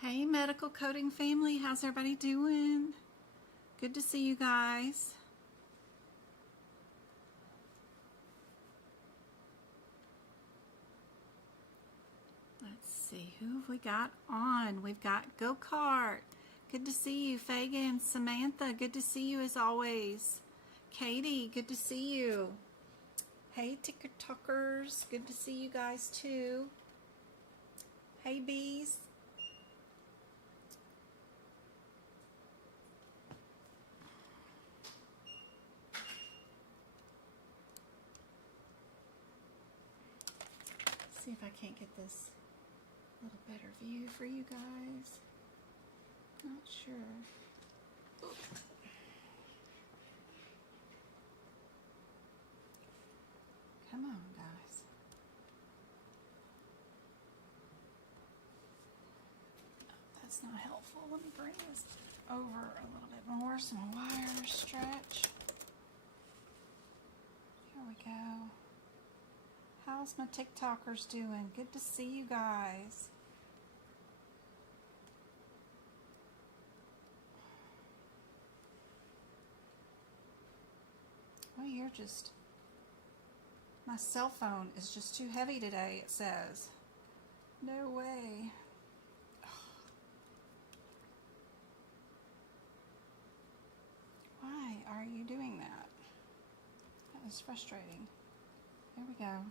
Hey medical coding family, how's everybody doing? Good to see you guys. Let's see, who have we got on? We've got Go-Kart. Good to see you. Fagan, Samantha, good to see you as always. Katie, good to see you. Hey TikTokers, good to see you guys too. Hey bees. See if I can't get this a little better view for you guys. Not sure. Ooh. Come on, guys. Oh, that's not helpful. Let me bring this over a little bit more so my wires stretch. Here we go. How's my TikTokers doing? Good to see you guys. Oh, you're just... My cell phone is just too heavy today, it says. No way. Why are you doing that? That is frustrating. There we go.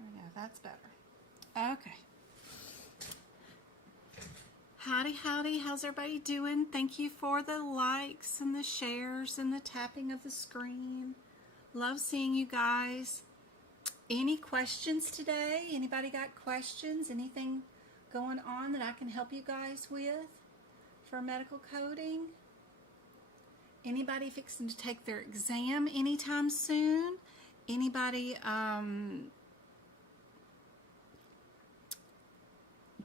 There we go, that's better. Okay. Howdy, howdy, how's everybody doing? Thank you for the likes and the shares and the tapping of the screen. Love seeing you guys. Any questions today? Anybody got questions? Anything going on that I can help you guys with for medical coding? Anybody fixing to take their exam anytime soon? Anybody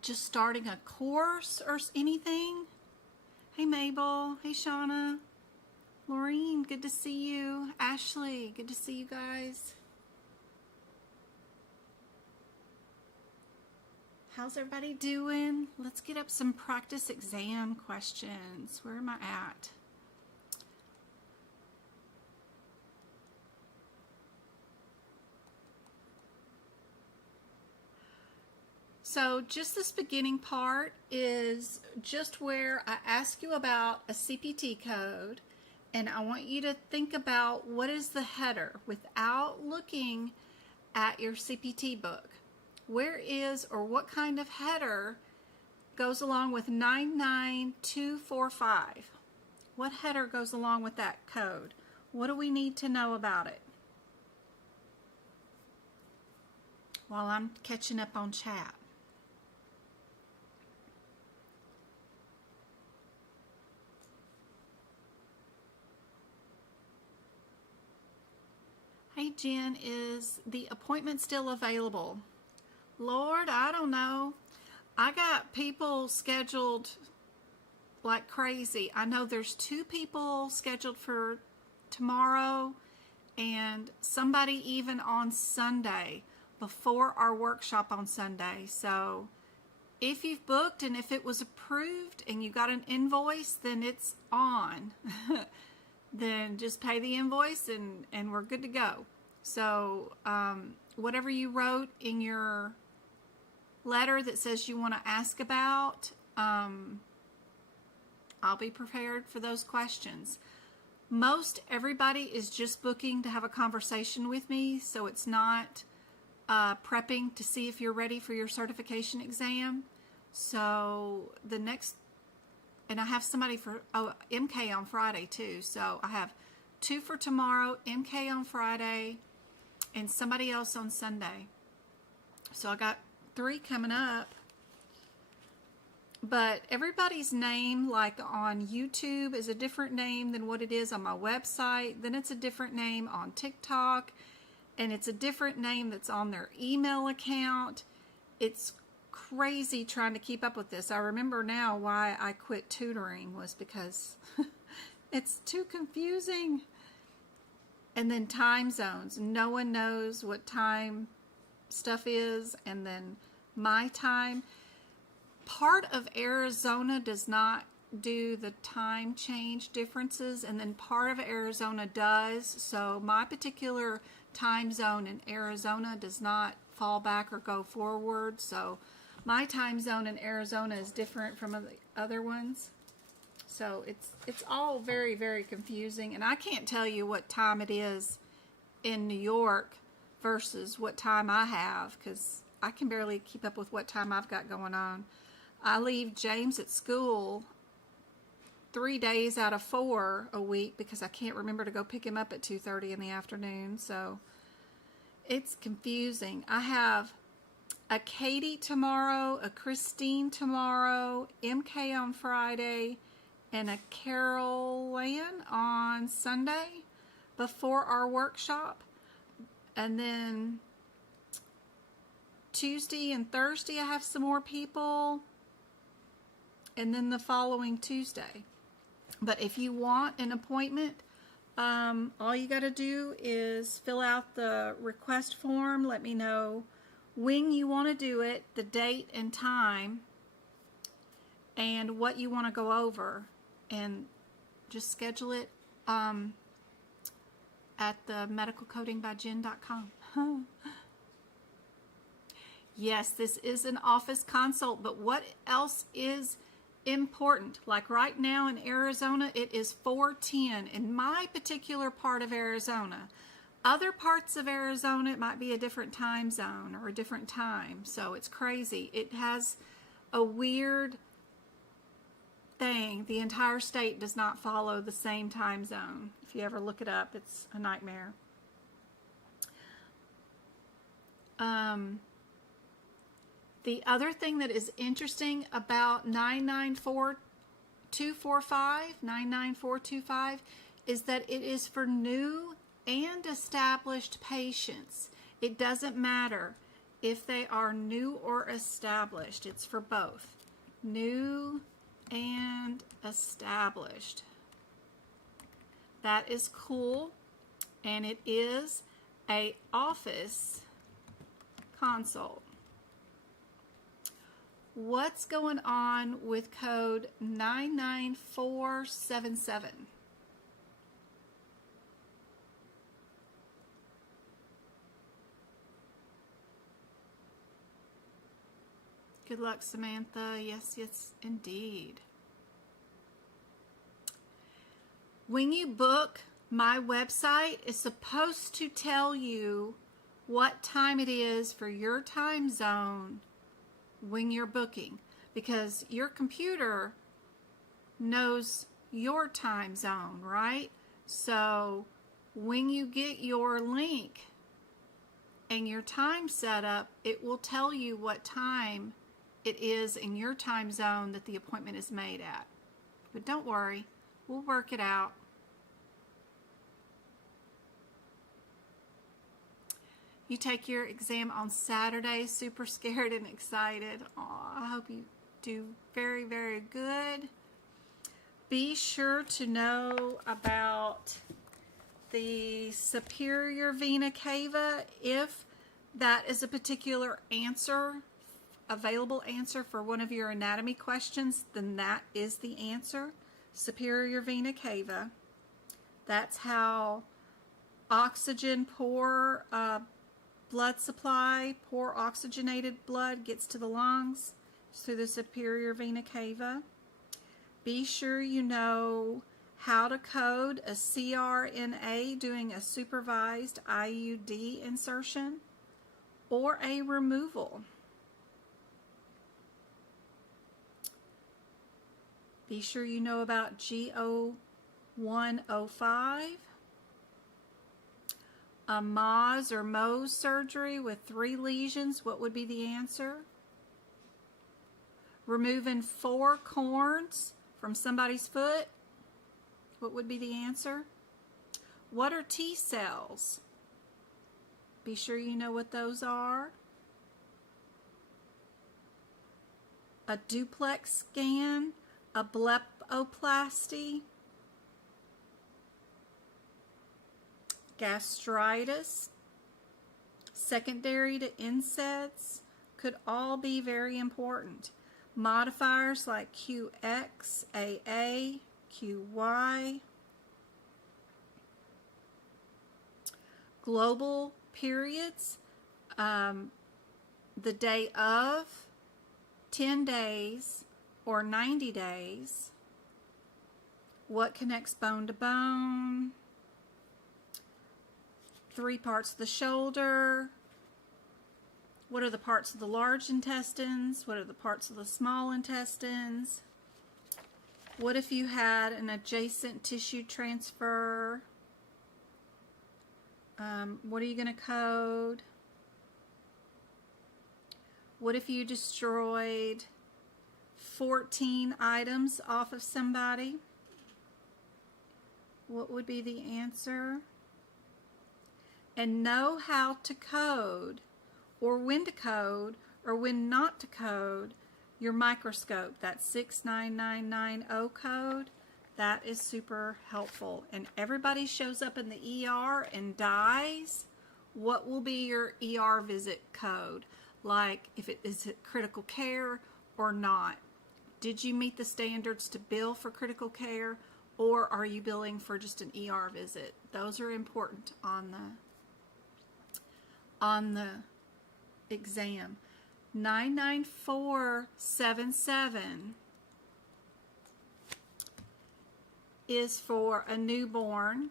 just starting a course or anything? Hey Mabel, hey Shauna, Laureen, good to see you. Ashley, good to see you guys. How's everybody doing? Let's get up some practice exam questions. Where am I at? So just this beginning part is just where I ask you about a CPT code, and I want you to think about what is the header without looking at your CPT book. Where is or what kind of header goes along with 99245? What header goes along with that code? What do we need to know about it? While I'm catching up on chat. Hey Jen, is the appointment still available? Lord, I don't know. I got people scheduled like crazy. I know there's 2 people scheduled for tomorrow and somebody even on Sunday before our workshop on Sunday. So if you've booked and if it was approved and you got an invoice, then it's on. Then just pay the invoice and we're good to go. So whatever you wrote in your letter that says you want to ask about, I'll be prepared for those questions. Most everybody is just booking to have a conversation with me, so it's not prepping to see if you're ready for your certification exam. So the next, and I have somebody for MK on Friday too. So I have 2 for tomorrow, MK on Friday, and somebody else on Sunday. So I got 3 coming up. But everybody's name, like on YouTube, is a different name than what it is on my website. Then it's a different name on TikTok, and it's a different name that's on their email account. It's crazy trying to keep up with this. I remember now why I quit tutoring was because it's too confusing. And then time zones. No one knows what time stuff is, and then my time. Part of Arizona does not do the time change differences, and then part of Arizona does. So my particular time zone in Arizona does not fall back or go forward. So my time zone in Arizona is different from the other ones. So it's all very, very confusing, and I can't tell you what time it is in New York versus what time I have, because I can barely keep up with what time I've got going on. I leave James at school 3 days out of 4 a week because I can't remember to go pick him up at 2:30 in the afternoon. So it's confusing. I have a Katie tomorrow, a Christine tomorrow, MK on Friday, and a Carol Ann on Sunday before our workshop. And then Tuesday and Thursday I have some more people, and then the following Tuesday. But if you want an appointment, all you got to do is fill out the request form, let me know when you want to do it, the date and time, and what you want to go over, and just schedule it at the medicalcodingbyjen.com. Yes, this is an office consult, but what else is important? Like right now in Arizona, it is 4:10 in my particular part of Arizona. Other parts of Arizona, it might be a different time zone or a different time. So it's crazy. It has a weird thing. The entire state does not follow the same time zone. If you ever look it up, it's a nightmare. The other thing that is interesting about 99425 is that it is for new and established patients. It doesn't matter if they are new or established. It's for both. New and established. That is cool, and it is a office consult. What's going on with code 99477? Good luck, Samantha. Yes, yes, indeed. When you book, my website is supposed to tell you what time it is for your time zone when you're booking, because your computer knows your time zone, right? So when you get your link and your time set up, it will tell you what time it is in your time zone that the appointment is made at. But don't worry, we'll work it out. You take your exam on Saturday, super scared and excited. Aw, I hope you do very, very good. Be sure to know about the superior vena cava. If that is a particular answer, available answer for one of your anatomy questions, then that is the answer. Superior vena cava. That's how oxygen poor blood supply, poor oxygenated blood gets to the lungs. It's through the superior vena cava. Be sure you know how to code a CRNA doing a supervised IUD insertion or a removal. Be sure you know about GO105. A Moz or Mohs surgery with 3 lesions, what would be the answer? Removing 4 corns from somebody's foot, what would be the answer? What are T cells? Be sure you know what those are. A duplex scan, a blepharoplasty, gastritis, secondary to NSAIDs, could all be very important. Modifiers like QX, AA, QY. Global periods, the day of, 10 days, or 90 days. What connects bone to bone? 3 parts of the shoulder. What are the parts of the large intestines? What are the parts of the small intestines? What if you had an adjacent tissue transfer? What are you going to code? What if you destroyed 14 items off of somebody? What would be the answer? And know how to code, or when to code, or when not to code your microscope, that 69990 code. That is super helpful. And everybody shows up in the ER and dies. What will be your ER visit code? Like, if it is it critical care or not? Did you meet the standards to bill for critical care, or are you billing for just an ER visit? Those are important on the exam. 99477 is for a newborn,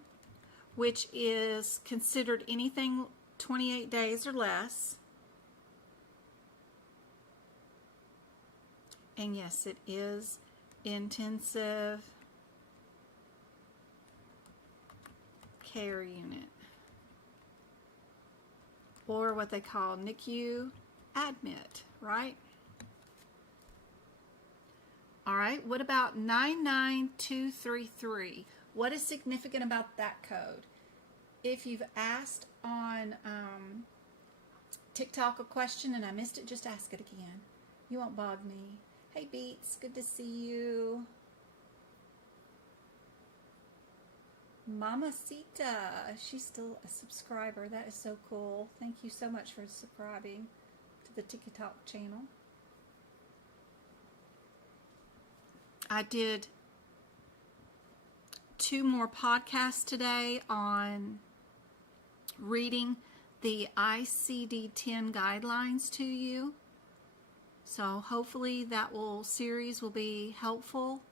which is considered anything 28 days or less. And yes, it is intensive care unit, or what they call NICU admit, right? All right, what about 99233? What is significant about that code? If you've asked on TikTok a question and I missed it, just ask it again. You won't bug me. Hey Beats, good to see you. Mamacita, she's still a subscriber. That is so cool. Thank you so much for subscribing to the TikTok channel. I did 2 more podcasts today on reading the ICD-10 guidelines to you. So hopefully that series will be helpful.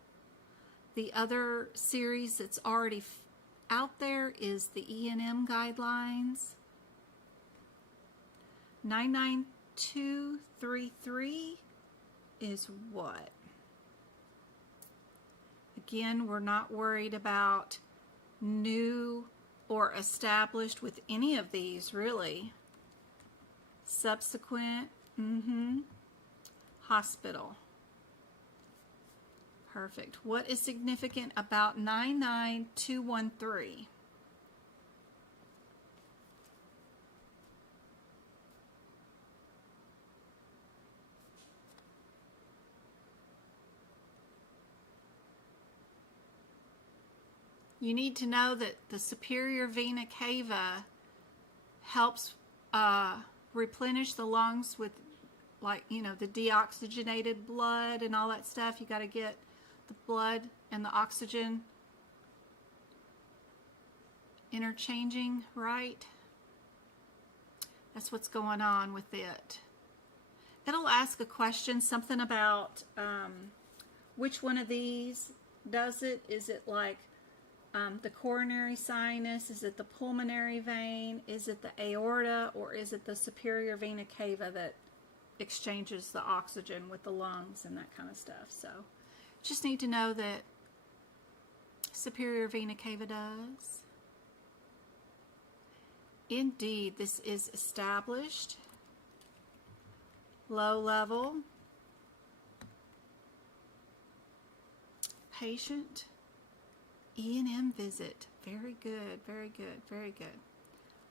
The other series that's already out there is the E&M guidelines. 99233 is what? Again, we're not worried about new or established with any of these, really. Subsequent, hospital. Perfect. What is significant about 99213? You need to know that the superior vena cava helps replenish the lungs with, like, the deoxygenated blood and all that stuff. You got to get the blood and the oxygen interchanging, right? That's what's going on with it. It'll ask a question, something about which one of these does it. Is it like the coronary sinus? Is it the pulmonary vein? Is it the aorta? Or is it the superior vena cava that exchanges the oxygen with the lungs and that kind of stuff? So just need to know that superior vena cava does. Indeed, this is established. Low level. Patient. E&M visit. Very good, very good, very good.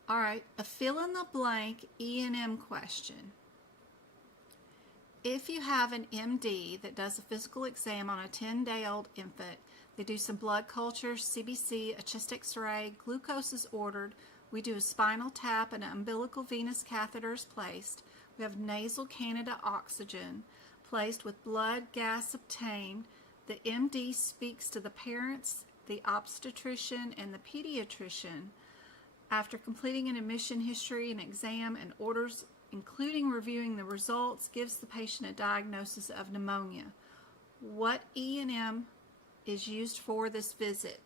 All right, a fill-in-the-blank E&M question. If you have an MD that does a physical exam on a 10-day-old infant, they do some blood cultures, CBC, a chest x-ray, glucose is ordered, we do a spinal tap, and an umbilical venous catheter is placed. We have nasal Candida oxygen placed with blood gas obtained. The MD speaks to the parents, the obstetrician, and the pediatrician after completing an admission history and exam and orders, including reviewing the results, gives the patient a diagnosis of pneumonia. What E&M is used for this visit?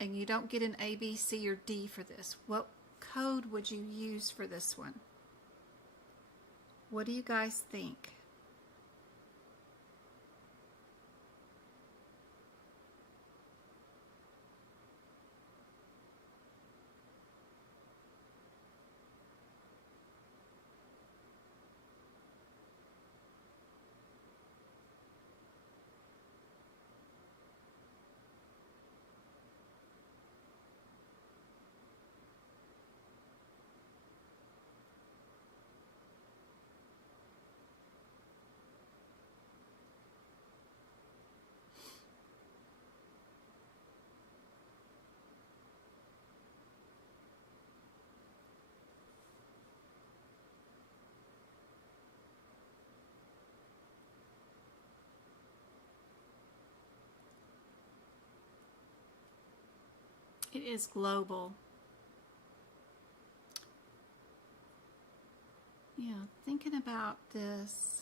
And you don't get an A, B, C, or D for this. What code would you use for this one? What do you guys think? It is global. Yeah, thinking about this.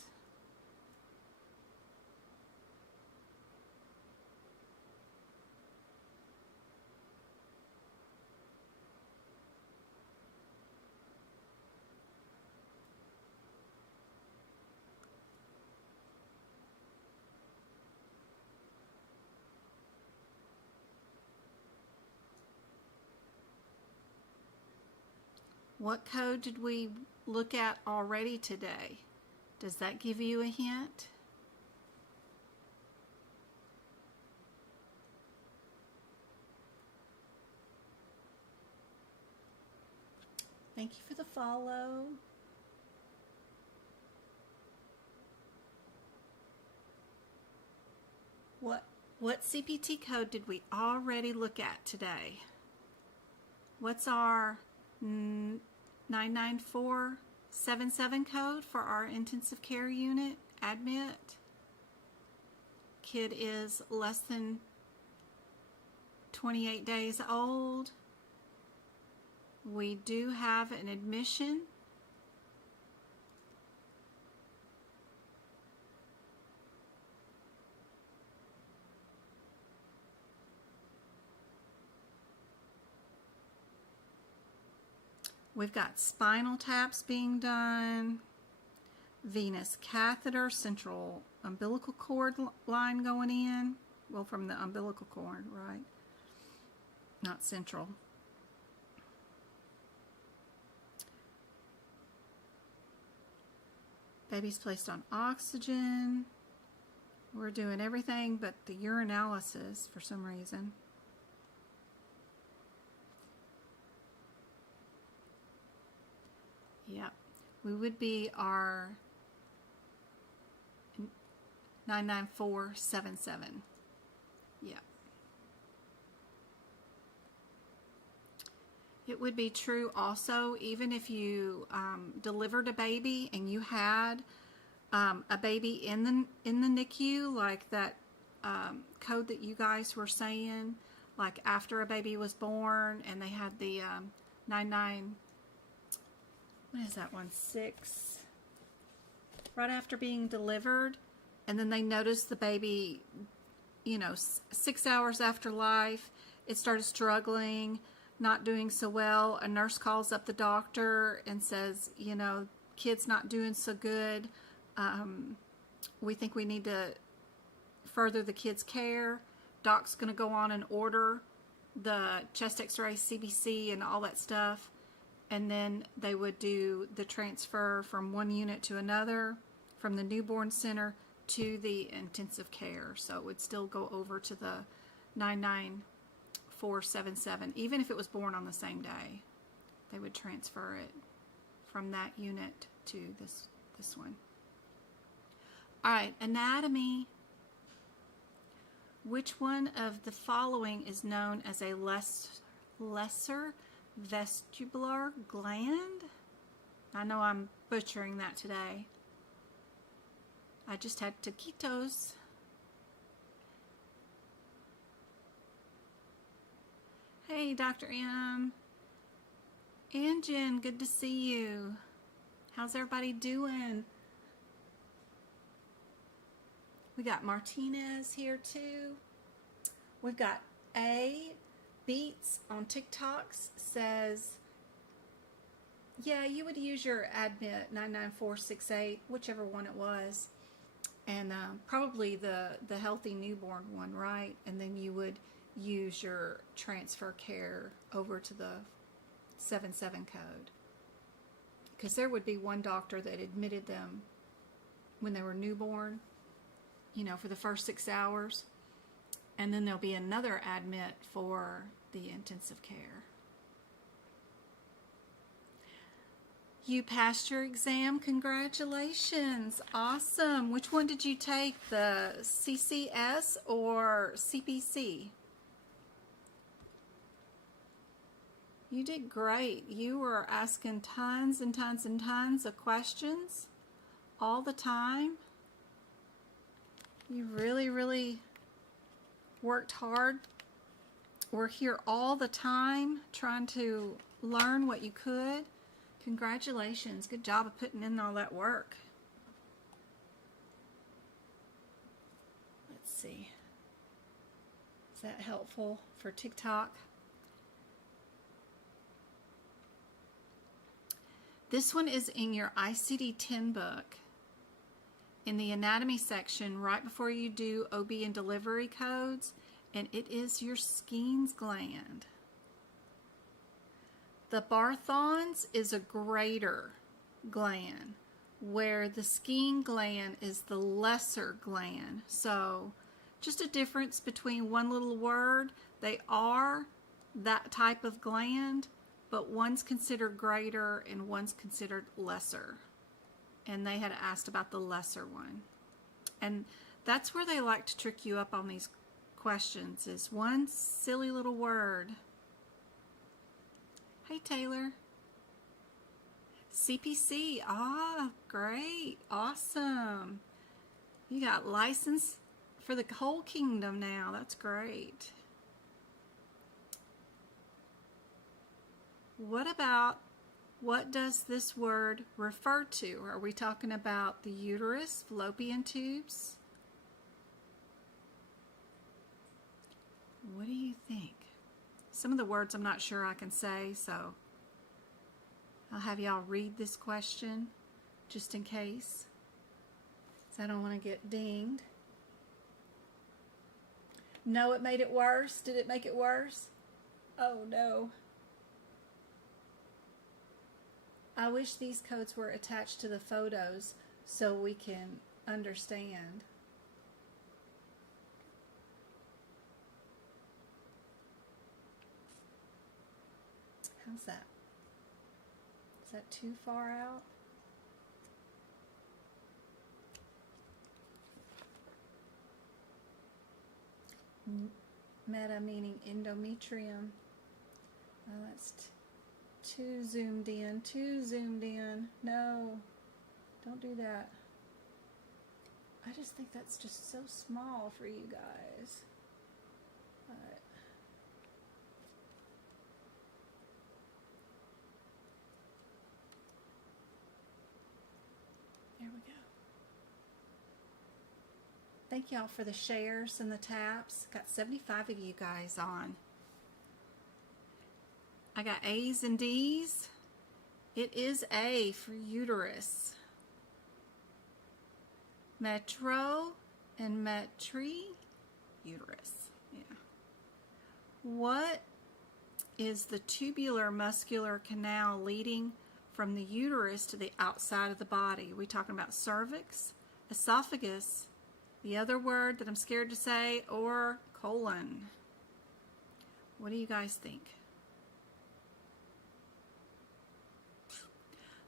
What code did we look at already today? Does that give you a hint? Thank you for the follow. What CPT code did we already look at today? What's our 99477 code for our intensive care unit admit? Kid is less than 28 days old. We do have an admission. We've got spinal taps being done, venous catheter, central umbilical cord line going in. Well, from the umbilical cord, right? Not central. Baby's placed on oxygen. We're doing everything but the urinalysis for some reason. Yep, we would be our 99477. Yep. It would be true also even if you delivered a baby and you had a baby in the NICU, like that code that you guys were saying, like after a baby was born and they had the 6 right after being delivered, and then they noticed the baby, 6 hours after life, it started struggling, not doing so well. A nurse calls up the doctor and says, kid's not doing so good. We think we need to further the kid's care. Doc's going to go on and order the chest x-ray, CBC, and all that stuff. And then they would do the transfer from one unit to another, from the newborn center to the intensive care. So it would still go over to the 99477, even if it was born on the same day. They would transfer it from that unit to this one. All right, anatomy. Which one of the following is known as a lesser vestibular gland? I know I'm butchering that today. I just had taquitos. Hey, Dr. M. And Jen, good to see you. How's everybody doing? We got Martinez here too. We've got A. Beats on TikToks says, yeah, you would use your admit 99468, whichever one it was, and probably the healthy newborn one, right? And then you would use your transfer care over to the 77 code, because there would be one doctor that admitted them when they were newborn, you know, for the first 6 hours, and then there'll be another admit for the intensive care. You passed your exam. Congratulations. Awesome. Which one did you take, the CCS or CPC? You did great. You were asking tons and tons and tons of questions all the time. You really, really worked hard. We're here all the time trying to learn what you could. Congratulations. Good job of putting in all that work. Let's see. Is that helpful for TikTok? This one is in your ICD-10 book. In the anatomy section, right before you do OB and delivery codes, and it is your Skene's gland. The Barthons is a greater gland, where the Skene gland is the lesser gland. So, just a difference between one little word. They are that type of gland, but one's considered greater and one's considered lesser. And they had asked about the lesser one. And that's where they like to trick you up on these questions, is one silly little word. Hey, Taylor. CPC. Ah, great. Awesome. You got license for the whole kingdom now. That's great. What does this word refer to? Are we talking about the uterus, fallopian tubes? What do you think? Some of the words I'm not sure I can say, so I'll have y'all read this question just in case, because I don't want to get dinged. No, it made it worse. Did it make it worse? Oh no. I wish these codes were attached to the photos so we can understand. How's that? Is that too far out? Meta meaning endometrium. Oh, that's too zoomed in, too zoomed in. No, don't do that. I just think that's just so small for you guys. But there we go. Thank y'all for the shares and the taps. Got 75 of you guys on. I got A's and D's. It is A for uterus. Metro and metri, uterus. Yeah. What is the tubular muscular canal leading from the uterus to the outside of the body? Are we talking about cervix, esophagus, the other word that I'm scared to say, or colon? What do you guys think?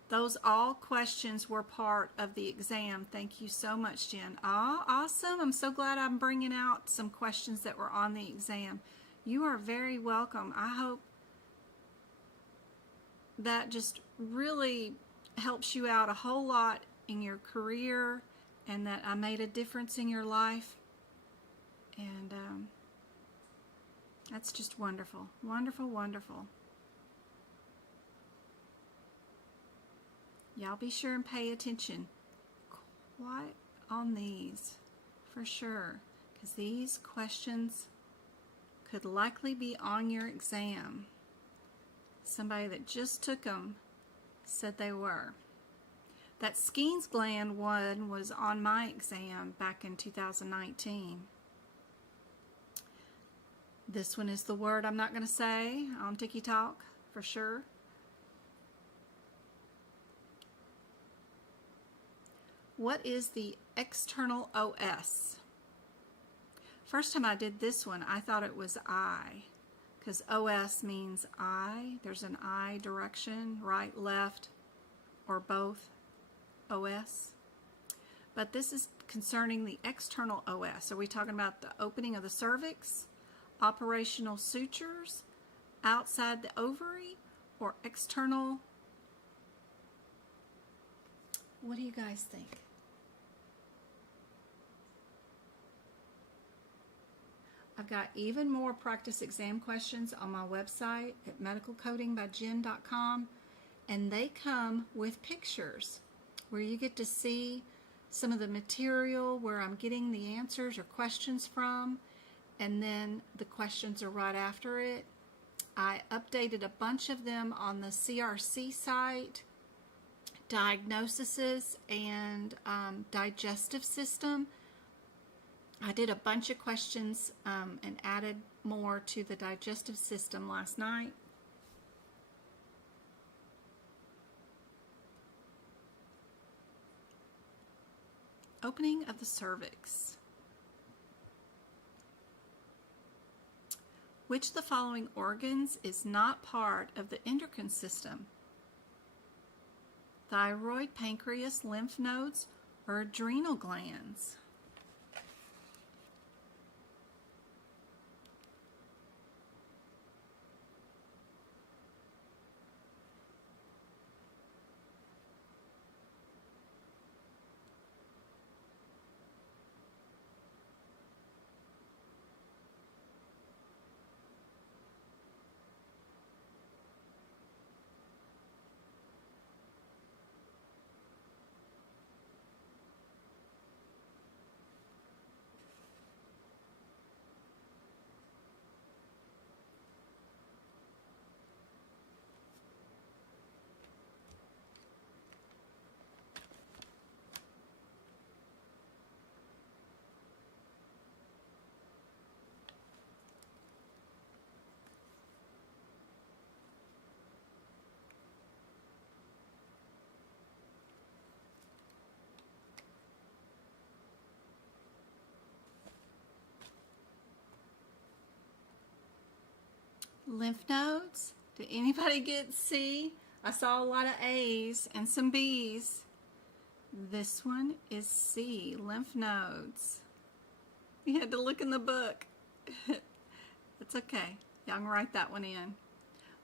Those all questions were part of the exam. Thank you so much, Jen. Ah, awesome. I'm so glad I'm bringing out some questions that were on the exam. You are very welcome. I hope that just really helps you out a whole lot in your career, and that I made a difference in your life. And that's just wonderful. Wonderful, wonderful. Y'all be sure and pay attention quite on these for sure, because these questions could likely be on your exam. Somebody that just took them said they were. That Skene's gland one was on my exam back in 2019. This one is the word I'm not going to say on Tiki Talk for sure. What is the external OS? First time I did this one, I thought it was I, because OS means I. There's an I direction, right, left, or both, OS. But this is concerning the external OS. Are we talking about the opening of the cervix, operational sutures, outside the ovary, or external? What do you guys think? I've got even more practice exam questions on my website at medicalcodingbyjen.com, and they come with pictures where you get to see some of the material where I'm getting the answers or questions from, and then the questions are right after it. I updated a bunch of them on the CRC site, diagnoses and digestive system. I did a bunch of questions and added more to the digestive system last night. Opening of the cervix. Which of the following organs is not part of the endocrine system? Thyroid, pancreas, lymph nodes, or adrenal glands? Lymph nodes. Did anybody get C? I saw a lot of A's and some B's. This one is C, lymph nodes. You had to look in the book. It's okay. Y'all can write that one in.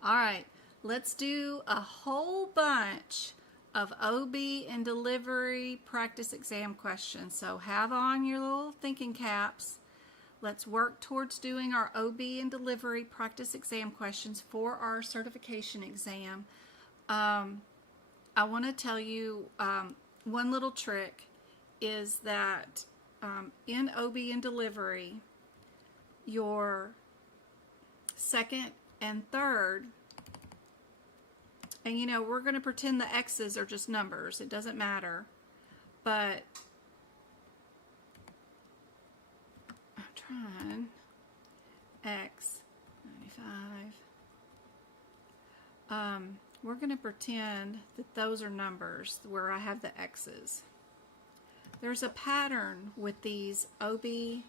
All right, let's do a whole bunch of OB and delivery practice exam questions. So have on your little thinking caps. Let's work towards doing our OB and delivery practice exam questions for our certification exam. I want to tell you one little trick is that in OB and delivery, your second and third, and you know, we're going to pretend the X's are just numbers. It doesn't matter. But X 95. We're going to pretend that those are numbers where I have the X's. There's a pattern with these OB/GYN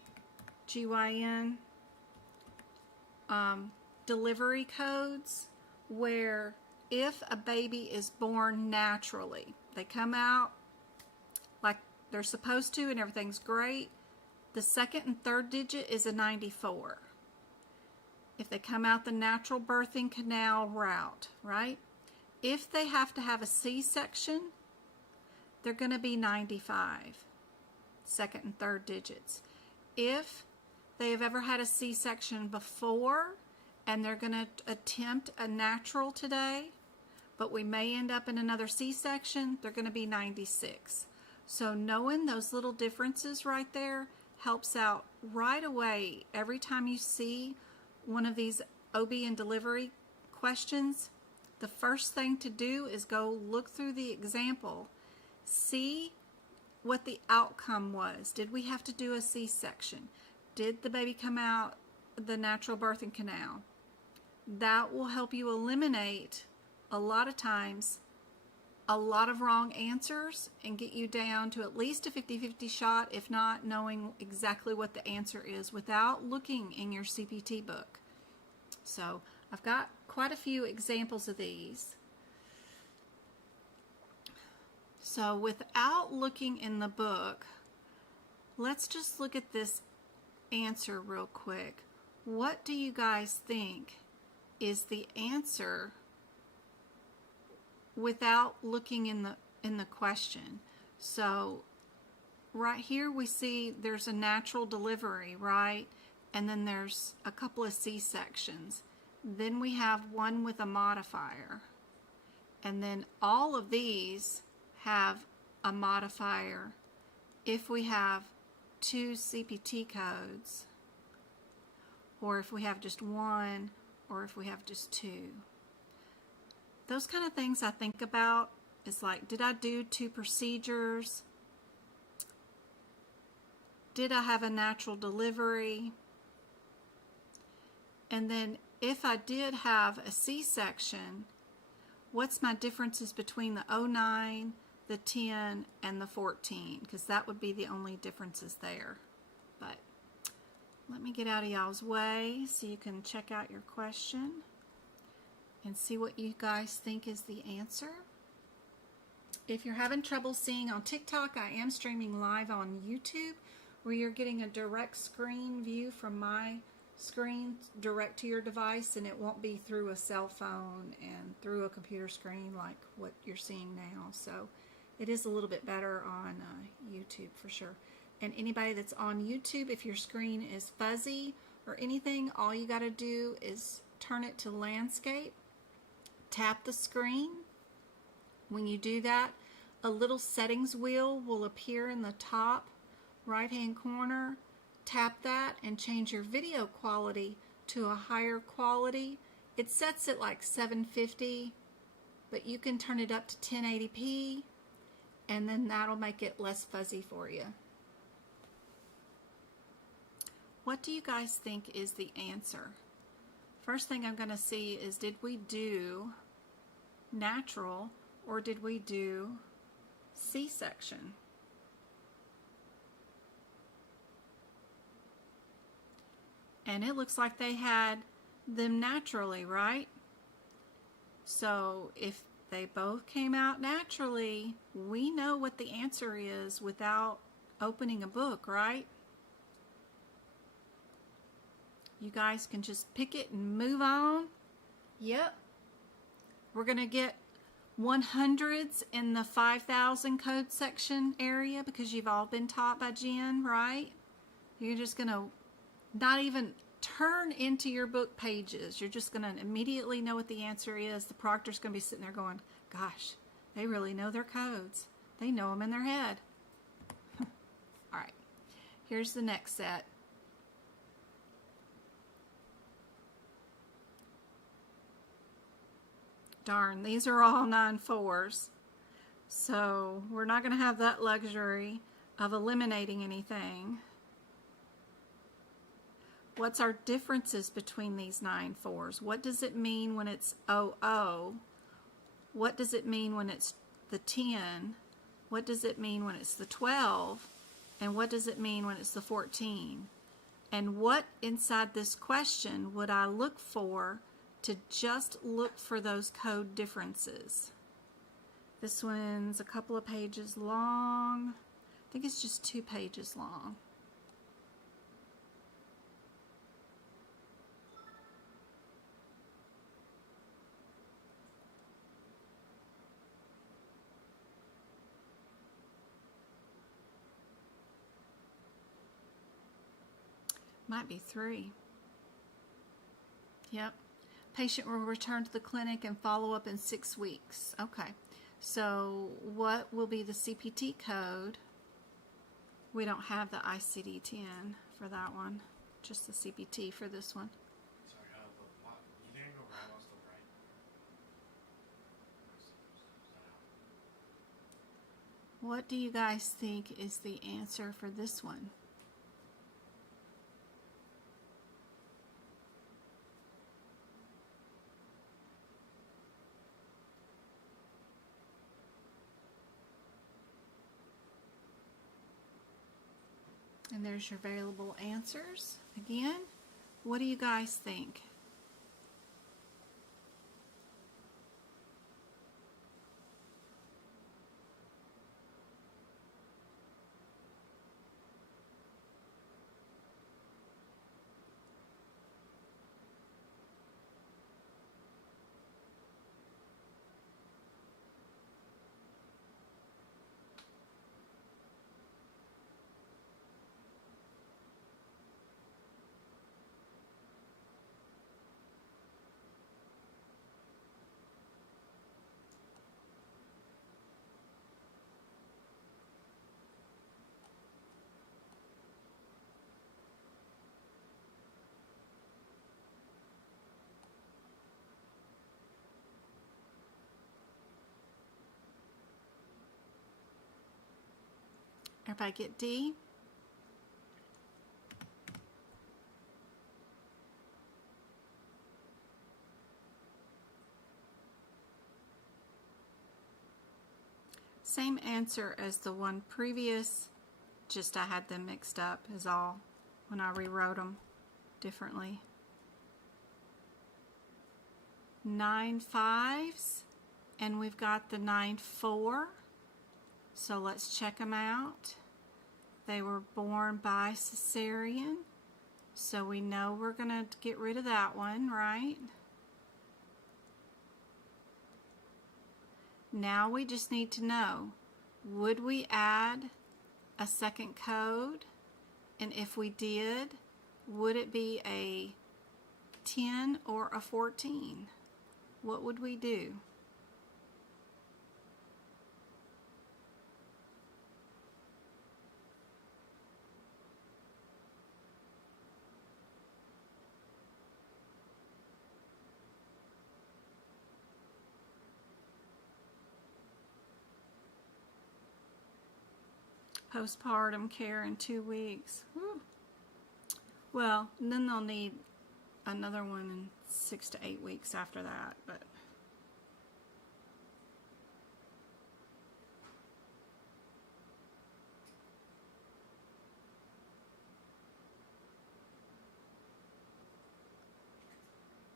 delivery codes where if a baby is born naturally, they come out like they're supposed to and everything's great, the second and third digit is a 94. If they come out the natural birthing canal route, right? If they have to have a C-section, they're going to be 95, second and third digits. If they have ever had a C-section before and they're going to attempt a natural today, but we may end up in another C-section, they're going to be 96. So knowing those little differences right there helps out right away. Every time you see one of these OB and delivery questions, the first thing to do is go look through the example, see what the outcome was. Did we have to do a C-section? Did the baby come out the natural birthing canal? That will help you eliminate a lot of times a lot of wrong answers and get you down to at least a 50-50 shot, if not knowing exactly what the answer is without looking in your CPT book. So I've got quite a few examples of these. So without looking in the book, let's just look at this answer real quick. What do you guys think is the answer without looking in the question? So right here we see there's a natural delivery, right? And then there's a couple of C-sections. Then we have one with a modifier. And then all of these have a modifier if we have 2 CPT codes, or if we have just 1, or if we have just 2. Those kind of things I think about is like, did I do 2 procedures? Did I have a natural delivery? And then if I did have a C-section, what's my differences between the 09, the 10, and the 14? Because that would be the only differences there. But let me get out of y'all's way so you can check out your question and see what you guys think is the answer. If you're having trouble seeing on TikTok, I am streaming live on YouTube, where you're getting a direct screen view from my screen direct to your device, and it won't be through a cell phone and through a computer screen like what you're seeing now. So it is a little bit better on YouTube for sure. And anybody that's on YouTube, if your screen is fuzzy or anything, all you got to do is turn it to landscape, tap the screen. When you do that, a little settings wheel will appear in the top right hand corner. Tap that and change your video quality to a higher quality. It sets it like 750, but you can turn it up to 1080p, and then that'll make it less fuzzy for you. What do you guys think is the answer? First thing I'm going to see is, did we do natural or did we do C-section? And it looks like they had them naturally, right? So if they both came out naturally, we know what the answer is without opening a book, right? You guys can just pick it and move on. Yep. We're going to get 100s in the 5,000 code section area because you've all been taught by Jen, right? You're just going to not even turn into your book pages. You're just going to immediately know what the answer is. The proctor's going to be sitting there going, gosh, they really know their codes. They know them in their head. All right, here's the next set. Darn, these are all 9-4s. So we're not going to have that luxury of eliminating anything. What's our differences between these 9-4s? What does it mean when it's 00? What does it mean when it's the 10? What does it mean when it's the 12? And what does it mean when it's the 14? And what inside this question would I look for to just look for those code differences? This one's a couple of pages long. I think it's just 2 pages long. Might be 3. Yep. Patient will return to the clinic and follow up in 6 weeks. Okay. So what will be the CPT code? We don't have the ICD-10 for that one. Just the CPT for this one. Sorry, you didn't go right, I'll still right. What do you guys think is the answer for this one? And there's your available answers. Again, what do you guys think? Everybody get D? Same answer as the one previous, just I had them mixed up is all when I rewrote them differently. 9 5s, and we've got the 9 4. So let's check them out. They were born by cesarean, so we know we're going to get rid of that one, right? Now we just need to know, would we add a second code? And if we did, would it be a 10 or a 14? What would we do? Postpartum care in 2 weeks. Whew. Well, then they'll need another one in 6 to 8 weeks after that, but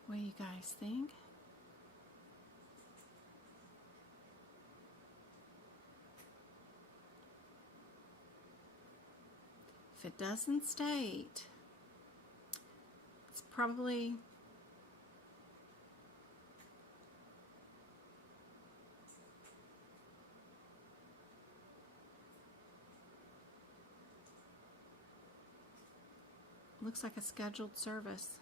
what do you guys think? If it doesn't state, it's probably looks like a scheduled service.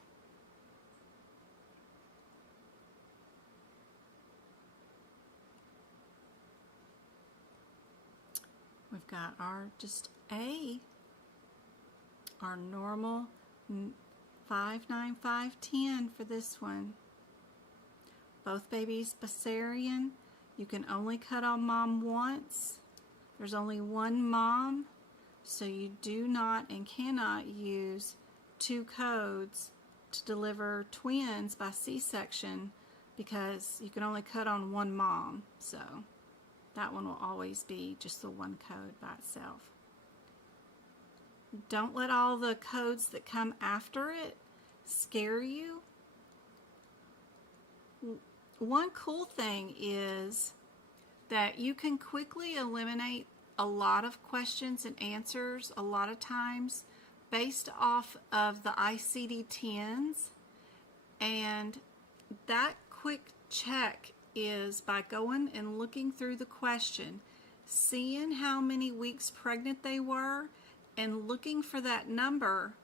We've got our just A, our normal 5 9 5 10 for this one. Both babies cesarean. You can only cut on mom once. There's only one mom, so you do not and cannot use 2 codes to deliver twins by C-section because you can only cut on one mom. So that one will always be just the one code by itself. Don't let all the codes that come after it scare you. One cool thing is that you can quickly eliminate a lot of questions and answers a lot of times based off of the ICD-10s, and that quick check is by going and looking through the question, seeing how many weeks pregnant they were, and looking for that number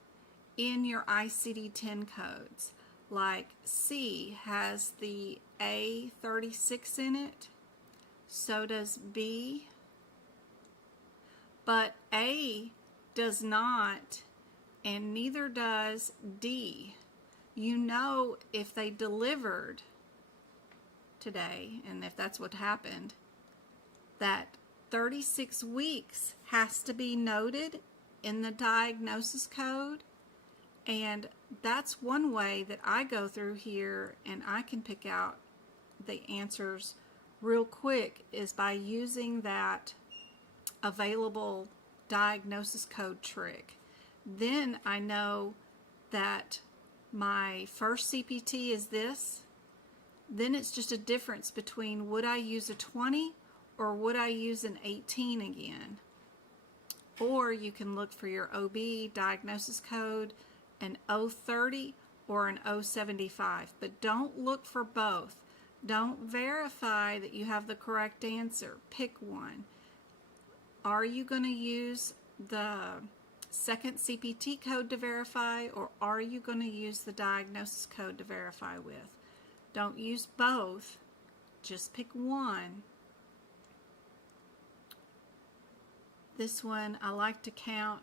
in your ICD-10 codes. Like C has the A36 in it, so does B, but A does not, and neither does D. You know if they delivered today, and if that's what happened, that 36 weeks has to be noted in the diagnosis code. And that's one way that I go through here and I can pick out the answers real quick, is by using that available diagnosis code trick. Then I know that my first CPT is this. Then it's just a difference between, would I use a 20 or would I use an 18 again? Or you can look for your OB diagnosis code, an 030 or an 075, but don't look for both. Don't verify that you have the correct answer. Pick one. Are you going to use the second CPT code to verify, or are you going to use the diagnosis code to verify with? Don't use both. Just pick one. This one I like to count,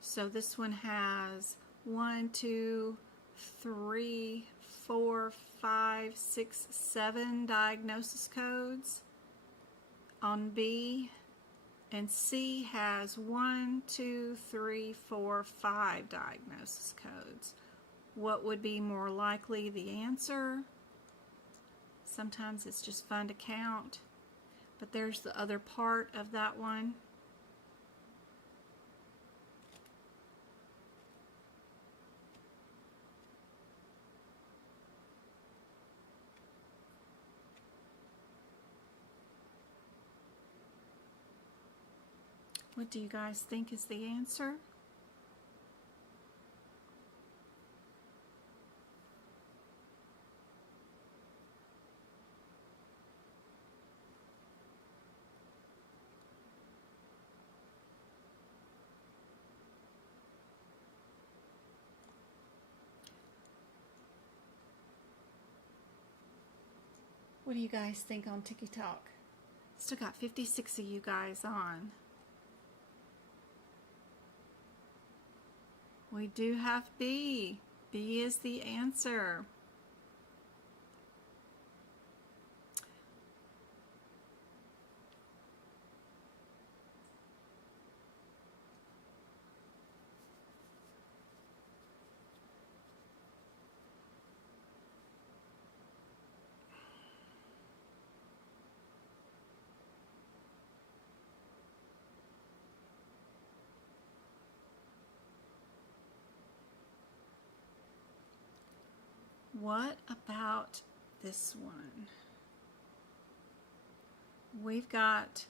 so this one has 1, 2, 3, 4, 5, 6, 7 diagnosis codes on B, and C has 1, 2, 3, 4, 5 diagnosis codes. What would be more likely the answer? Sometimes it's just fun to count, but there's the other part of that one. What do you guys think is the answer? What do you guys think on TikTok? Still got 56 of you guys on. We do have B. B is the answer. What about this one? We've got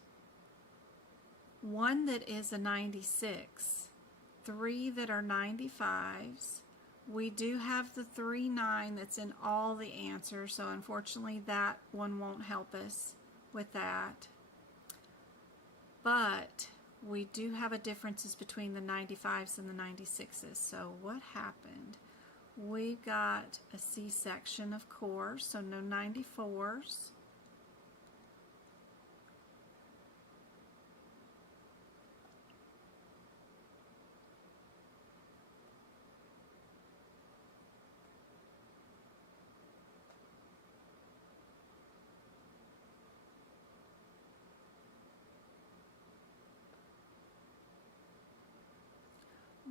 one that is a 96, 3 that are 95s. We do have the 3-9 that's in all the answers, so unfortunately that one won't help us with that. But we do have a differences between the 95s and the 96s. So what happened? We've got a C-section, of course, so no 94s.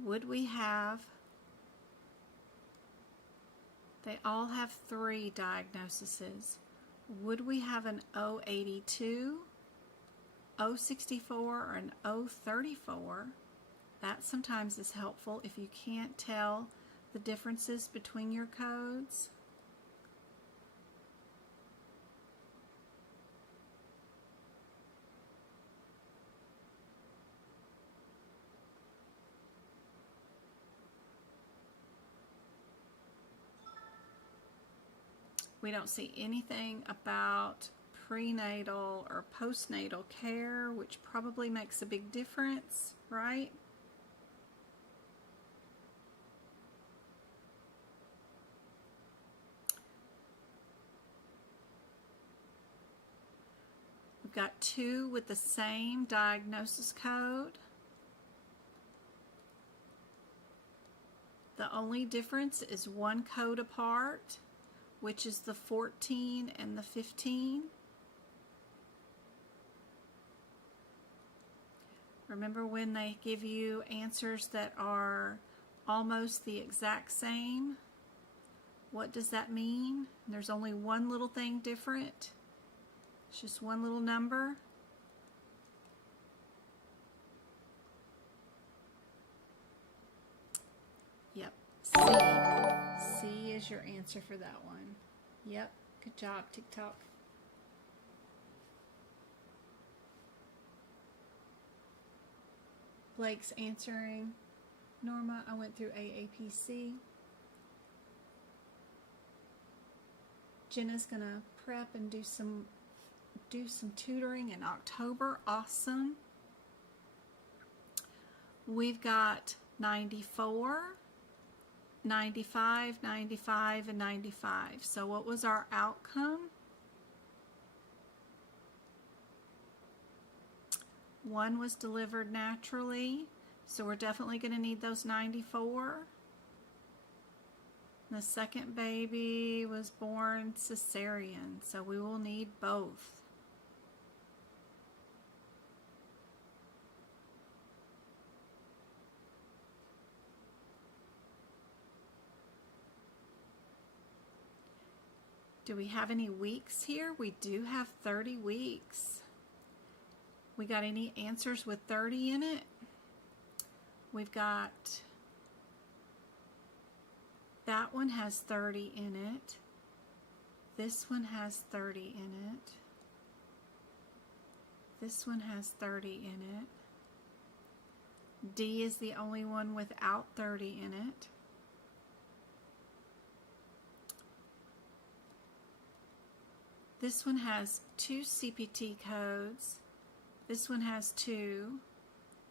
Would we have, they all have 3 diagnoses. Would we have an 082, 064, or an 034? That sometimes is helpful if you can't tell the differences between your codes. We don't see anything about prenatal or postnatal care, which probably makes a big difference, right? got 2 with the same diagnosis code. The only difference is 1 code apart, which is the 14 and the 15. Remember when they give you answers that are almost the exact same? What does that mean? There's only one little thing different. It's just one little number. Yep, C. C is your answer for that one. Yep, good job, TikTok. Blake's answering. Norma, I went through AAPC. Jenna's gonna prep and do some tutoring in October. Awesome. We've got 94, 95, 95, and 95. So what was our outcome? 1 was delivered naturally, so we're definitely going to need those 94. The second baby was born cesarean, so we will need both. Do we have any weeks here? We do have 30 weeks. We got any answers with 30 in it? We've got, that one has 30 in it. This one has 30 in it. This one has 30 in it. D is the only one without 30 in it. This one has 2 CPT codes. This one has 2.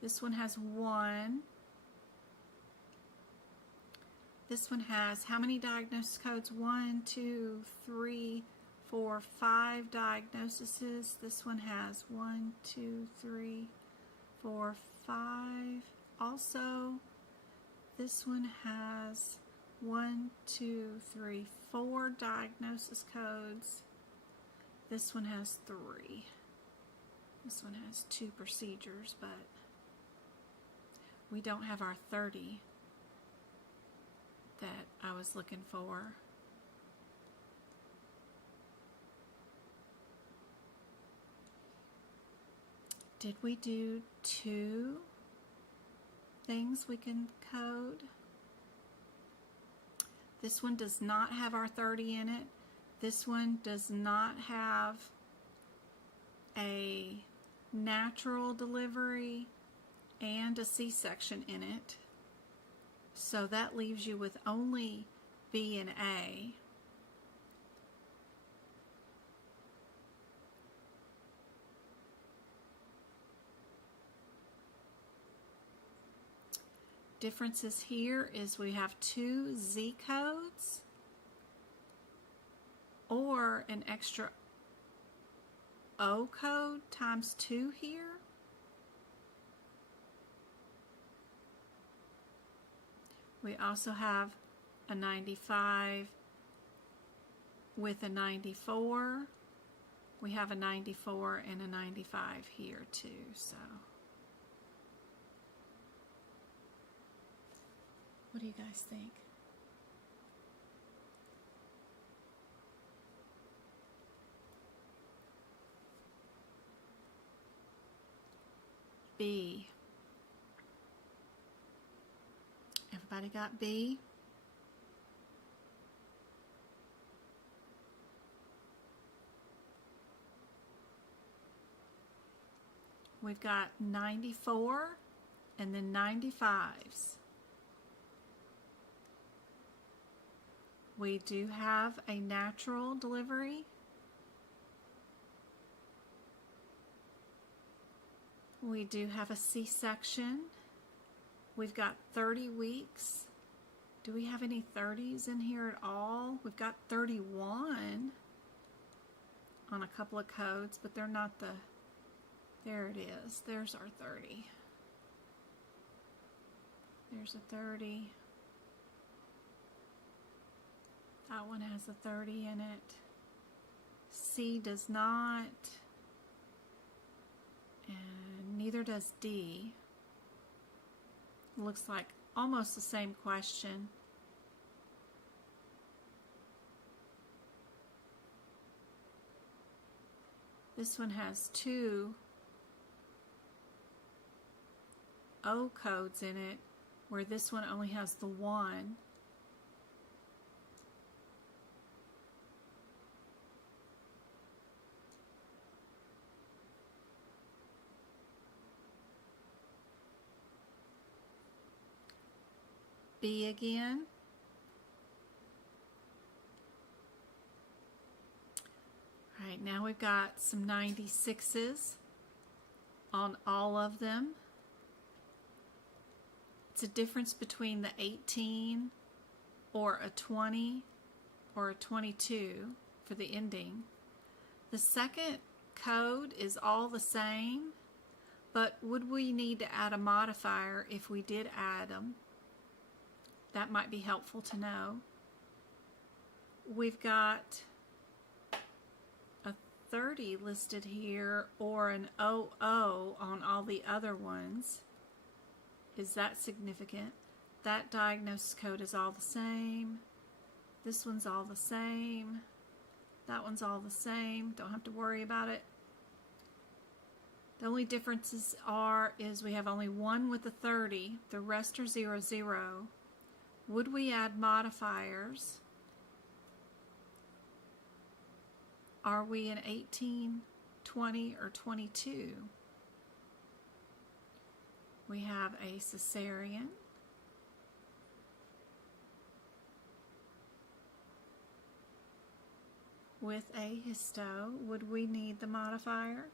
This one has 1. This one has how many diagnosis codes? 1, 2, 3, 4, 5 diagnoses. This one has 1, 2, 3, 4, 5. Also, this one has 1, 2, 3, 4 diagnosis codes. This one has 3. This one has 2 procedures, but we don't have our 30 that I was looking for. Did we do 2 things we can code? This one does not have our 30 in it. This one does not have a natural delivery and a C-section in it. So that leaves you with only B and A. Differences here is we have 2 Z codes or an extra O code times 2 here. We also have a 95 with a 94. We have a 94 and a 95 here too, so. What do you guys think? B. Everybody got B? We've got 94 and then 95s. We do have a natural delivery. We do have a C-section. We've got 30 weeks. Do we have any 30s in here at all? We've got 31 on a couple of codes, but they're not the There it is. There's our 30. There's a 30. That one has a 30 in it. C does not. And neither does D. Looks like almost the same question. This one has 2 O codes in it, where this one only has the 1. B again. All right, now we've got some 96s on all of them. It's a difference between the 18 or a 20 or a 22 for the ending. The second code is all the same, but would we need to add a modifier if we did add them? That might be helpful to know. We've got a 30 listed here or an 00 on all the other ones. Is that significant? That diagnosis code is all the same. This one's all the same. That one's all the same. Don't have to worry about it. The only differences is we have only one with a 30. The rest are 0, 0. Would we add modifiers? Are we in 18, 20, or 22? We have a cesarean. With a histo, would we need the modifier?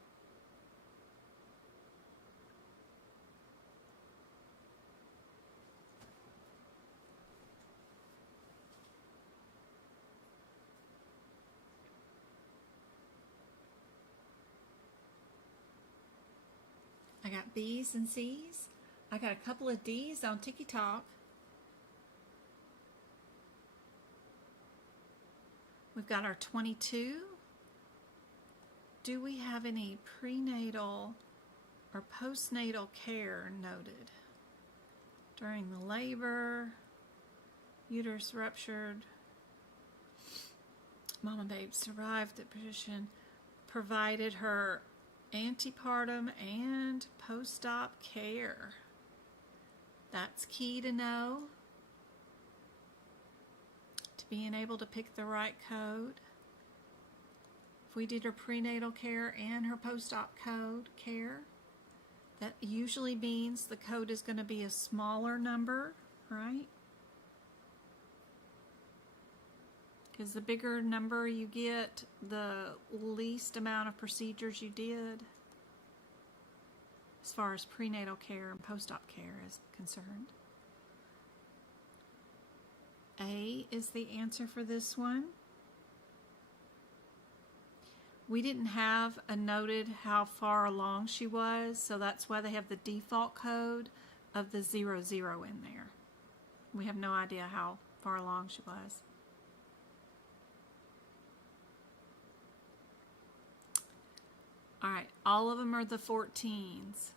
I got B's and C's. I got a couple of D's on TikTok. We've got our 22. Do we have any prenatal or postnatal care noted? During the labor, uterus ruptured, mama babe survived the position, provided her antepartum and post-op care. That's key to know. To being able to pick the right code. If we did her prenatal care and her post-op code care, that usually means the code is going to be a smaller number, right? Because the bigger number you get, the least amount of procedures you did as far as prenatal care and post-op care is concerned. A is the answer for this one. We didn't have a noted how far along she was, so that's why they have the default code of the 00 in there. We have no idea how far along she was. All right, all of them are the 14s.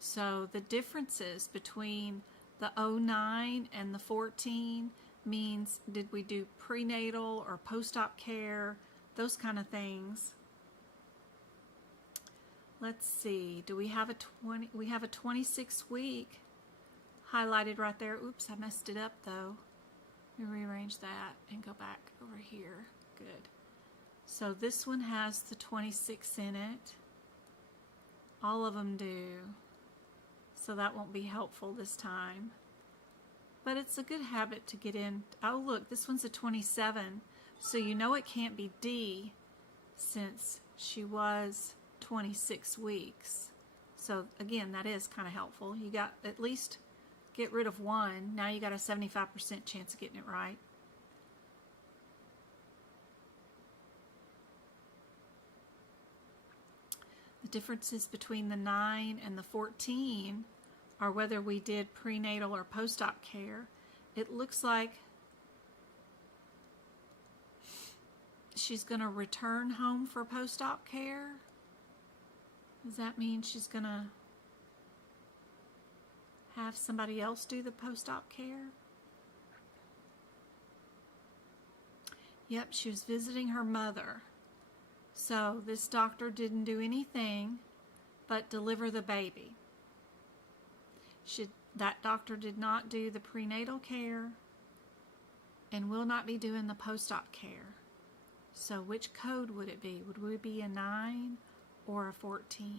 So the differences between the 09 and the 14 means, did we do prenatal or post-op care, those kind of things. Let's see, do we have a 20? We have a 26 week highlighted right there. Oops, I messed it up though. Let me rearrange that and go back over here. Good. So this one has the 26 in it. All of them do. So that won't be helpful this time. But it's a good habit to get in. Oh look, this one's a 27. So you know it can't be D since she was 26 weeks. So again, that is kind of helpful. You got at least get rid of one. Now you got a 75% chance of getting it right. The The differences between the 9 and the 14 are whether we did prenatal or post-op care. It looks like she's going to return home for post-op care. Does that mean she's going to have somebody else do the post-op care? Yep, she was visiting her mother. So this doctor didn't do anything but deliver the baby. That doctor did not do the prenatal care and will not be doing the post-op care. So which code would it be? Would it be a 9 or a 14?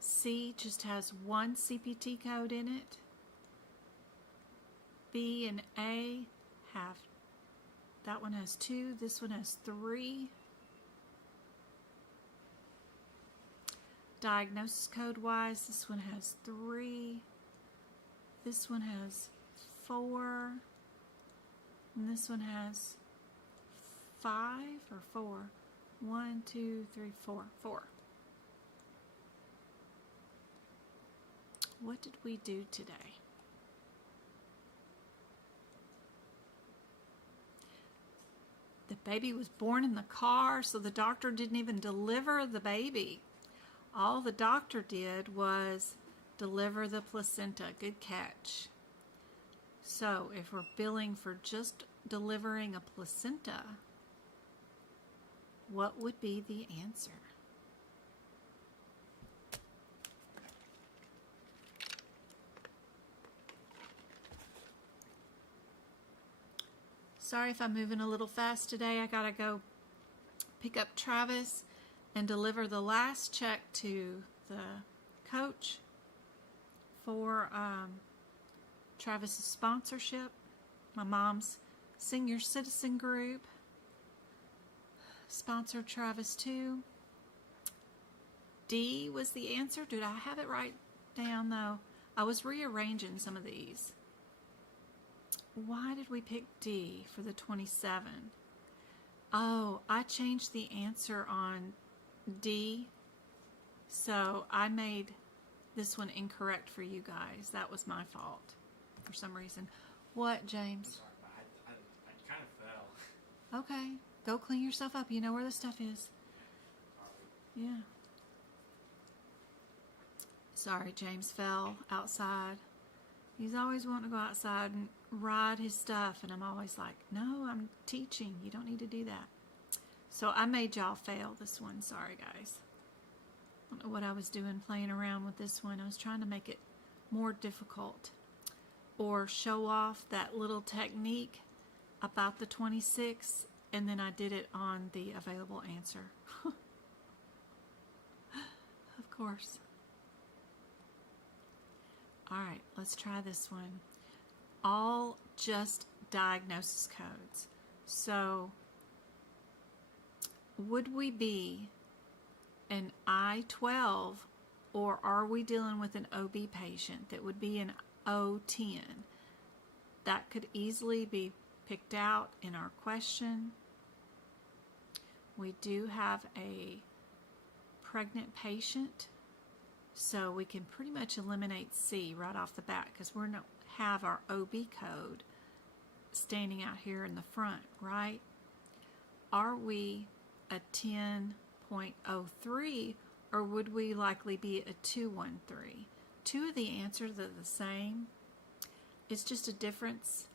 C just has one CPT code in it. B and A have, that one has 2, this one has 3. Diagnosis code wise, this one has 3, this one has 4, and this one has 5 or 4. 1, 2, 3, 4. 4. What did we do today? The baby was born in the car, so the doctor didn't even deliver the baby. All the doctor did was deliver the placenta. Good catch. So if we're billing for just delivering a placenta, what would be the answer? Sorry if I'm moving a little fast today. I gotta go pick up Travis and deliver the last check to the coach for Travis's sponsorship. My mom's senior citizen group sponsored Travis too. D was the answer. Did I have it right down though? I was rearranging some of these. Why did we pick D for the 27? Oh, I changed the answer on D, so I made this one incorrect for you guys. That was my fault for some reason. What, James? Sorry, I kind of fell. Okay, go clean yourself up. You know where the stuff is. Sorry. Yeah. Sorry, James fell outside. He's always wanting to go outside and ride his stuff, and I'm always like, no, I'm teaching. You don't need to do that. So I made y'all fail this one. Sorry, guys. I don't know what I was doing playing around with this one. I was trying to make it more difficult or show off that little technique about the 26, and then I did it on the available answer. Of course. All right, let's try this one. All just diagnosis codes. So would we be an I-12, or are we dealing with an OB patient that would be an O-10? That could easily be picked out in our question. We do have a pregnant patient, so we can pretty much eliminate C right off the bat because we're not have our OB code standing out here in the front, right? Are we a 10.03, or would we likely be a 213? Two of the answers are the same. It's just a difference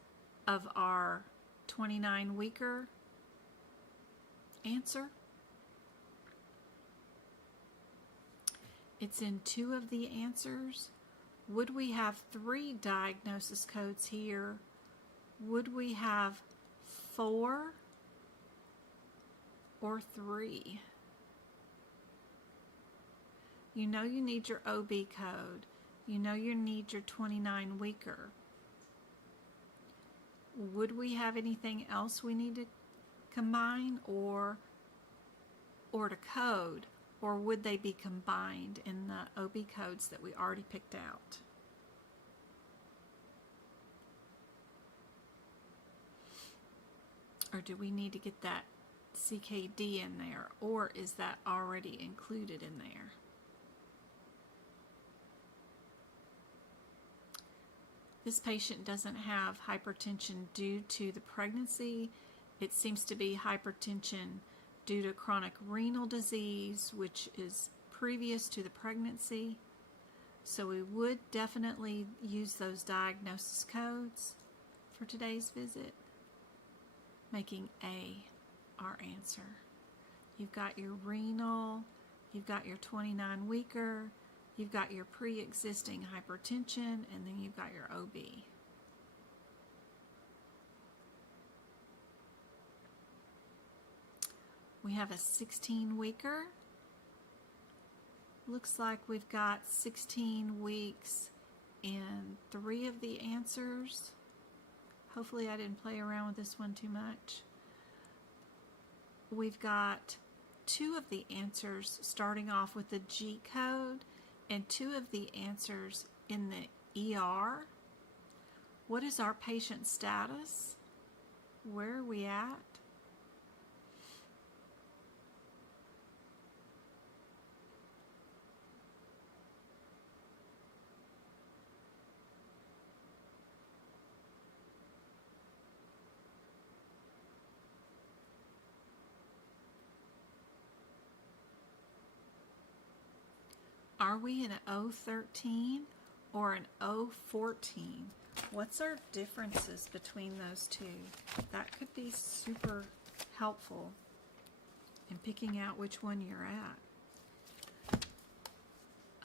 of our 29 weeker answer. It's in two of the answers. Would we have 3 diagnosis codes here? Would we have 4 or 3? You know you need your OB code. You know you need your 29 weeker. Would we have anything else we need to combine or to code? Or would they be combined in the OB codes that we already picked out? Or do we need to get that CKD in there, or is that already included in there? This patient doesn't have hypertension due to the pregnancy. It seems to be hypertension due to chronic renal disease, which is previous to the pregnancy. So we would definitely use those diagnosis codes for today's visit, making A our answer. You've got your renal, you've got your 29-weeker, you've got your pre-existing hypertension, and then you've got your OB. We have a 16-weeker. Looks like we've got 16 weeks in 3 of the answers. Hopefully I didn't play around with this one too much. We've got 2 of the answers starting off with the G code and 2 of the answers in the ER. What is our patient status? Where are we at? Are we in an O13 or an O14? What's our differences between those two? That could be super helpful in picking out which one you're at.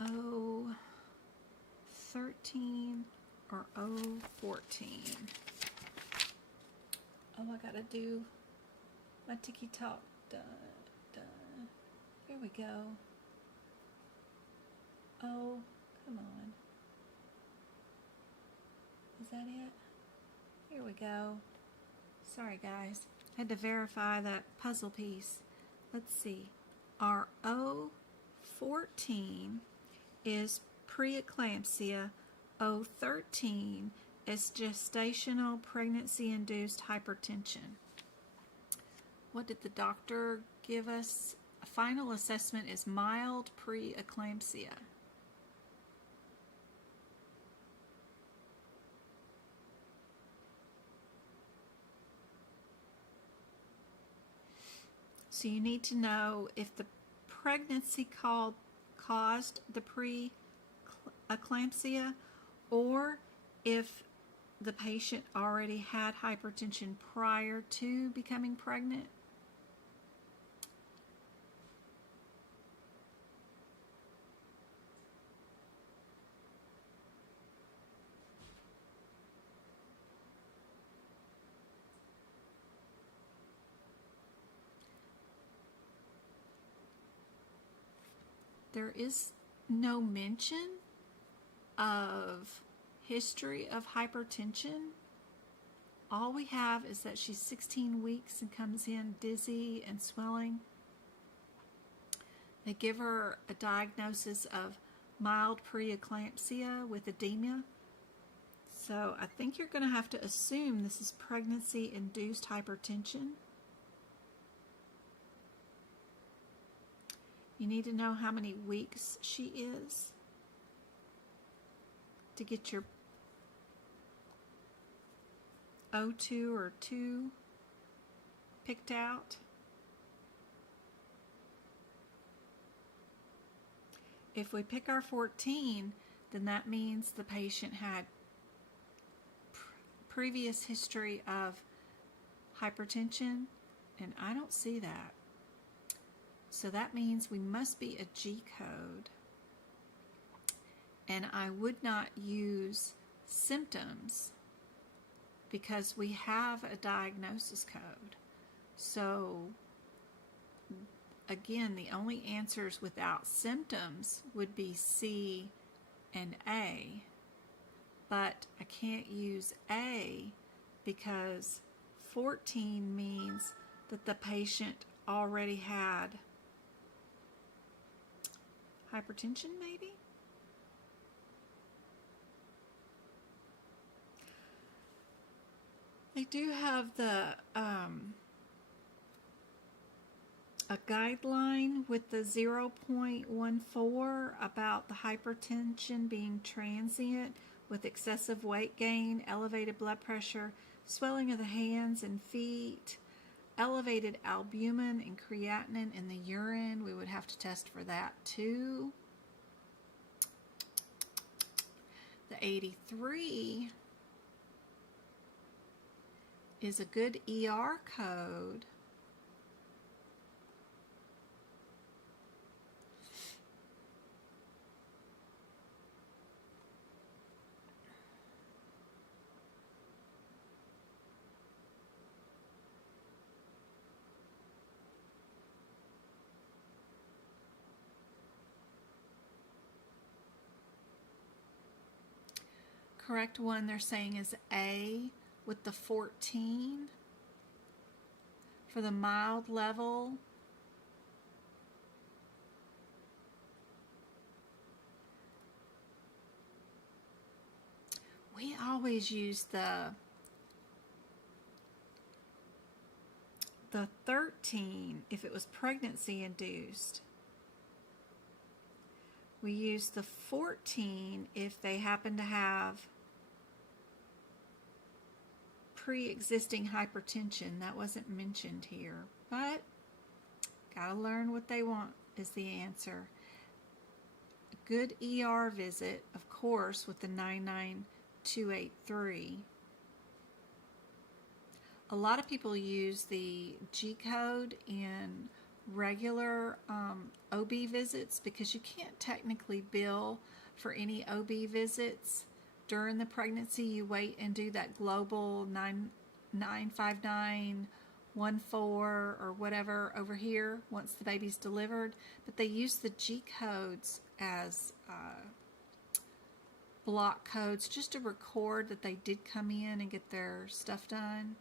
O13 or O14? Oh, I gotta do my ticky-tock. Here we go. Oh, come on. Is that it? Here we go. Sorry, guys. Had to verify that puzzle piece. Let's see. Our O14 is preeclampsia. O13 is gestational pregnancy-induced hypertension. What did the doctor give us? A final assessment is mild preeclampsia. So you need to know if the pregnancy caused the preeclampsia, or if the patient already had hypertension prior to becoming pregnant. There is no mention of history of hypertension. All we have is that she's 16 weeks and comes in dizzy and swelling. They give her a diagnosis of mild preeclampsia with edema. So I think you're going to have to assume this is pregnancy-induced hypertension. You need to know how many weeks she is to get your O2 or 2 picked out. If we pick our 14, then that means the patient had previous history of hypertension, and I don't see that. So that means we must be a G code. And I would not use symptoms because we have a diagnosis code. So again, the only answers without symptoms would be C and A. But I can't use A because 14 means that the patient already had hypertension, maybe? They do have the a guideline with the 0.14 about the hypertension being transient with excessive weight gain, elevated blood pressure, swelling of the hands and feet, elevated albumin and creatinine in the urine. We would have to test for that too. The 83 is a good ER code. Correct one they're saying is A with the 14 for the mild level. We always use the 13 if it was pregnancy induced. We use the 14 if they happen to have pre-existing hypertension. That wasn't mentioned here, but gotta learn what they want is the answer. A good ER visit, of course, with the 99283. A lot of people use the G code in regular OB visits because you can't technically bill for any OB visits during the pregnancy. You wait and do that global 95914 or whatever over here once the baby's delivered, but they use the G codes as block codes just to record that they did come in and get their stuff done,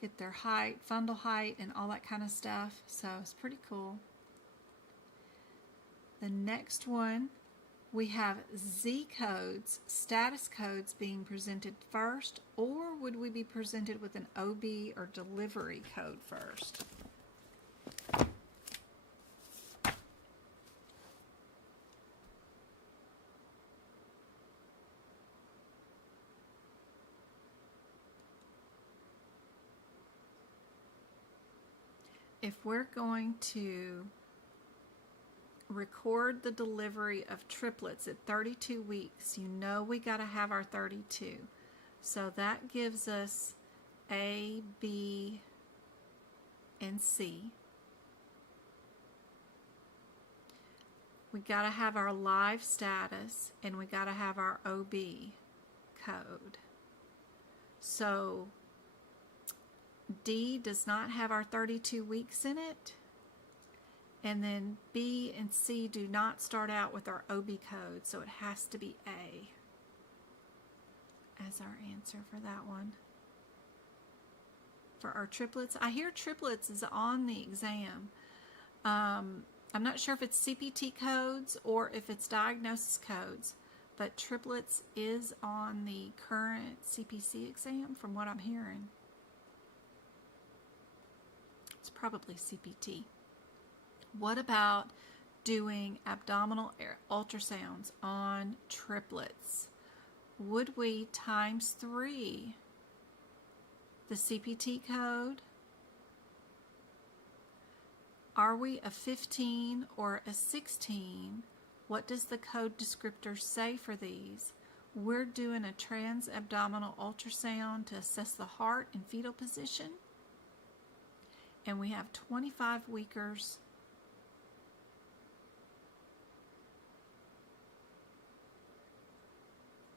get their height, fundal height, and all that kind of stuff. So it's pretty cool. The next one, we have Z codes, status codes being presented first, or would we be presented with an OB or delivery code first? If we're going to record the delivery of triplets at 32 weeks, you know we got to have our 32. So that gives us A, B, and C. We got to have our live status, and we got to have our OB code. So D does not have our 32 weeks in it. And then B and C do not start out with our OB code, so it has to be A as our answer for that one. For our triplets, I hear triplets is on the exam. I'm not sure if it's CPT codes or if it's diagnosis codes, but triplets is on the current CPC exam from what I'm hearing. It's probably CPT. What about doing abdominal ultrasounds on triplets? Would we times 3 the CPT code? Are we a 15 or a 16? What does the code descriptor say for these? We're doing a transabdominal ultrasound to assess the heart and fetal position. And we have 25 weekers.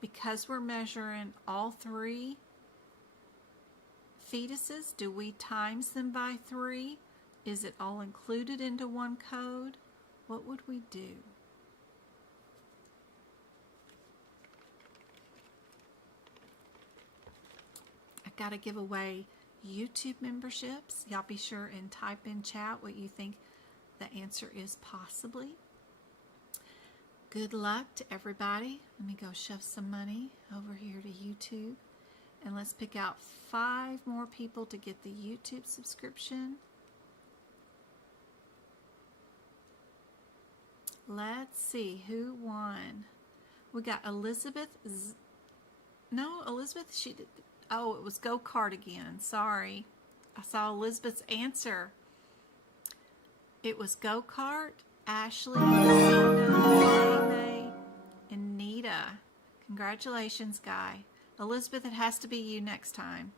Because we're measuring all 3 fetuses, do we times them by 3? Is it all included into one code? What would we do? I gotta give away YouTube memberships. Y'all be sure and type in chat what you think the answer is possibly. Good luck to everybody. Let me go shove some money over here to YouTube. And let's pick out 5 more people to get the YouTube subscription. Let's see who won. We got Elizabeth. No, Elizabeth, she did. Oh, it was go-kart again. Sorry. I saw Elizabeth's answer. It was go-kart, Ashley, Sina, May, and Nita. Congratulations, Guy. Elizabeth, it has to be you next time.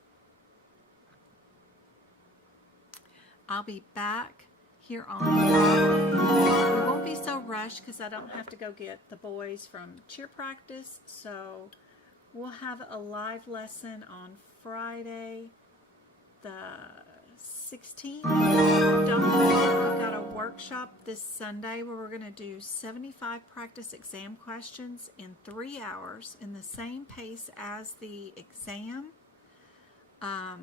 I'll be back here on Friday. We won't be so rushed because I don't have to go get the boys from cheer practice. So we'll have a live lesson on Friday, the 16th. Don't forget, we've got a workshop this Sunday where we're going to do 75 practice exam questions in 3 hours in the same pace as the exam. I've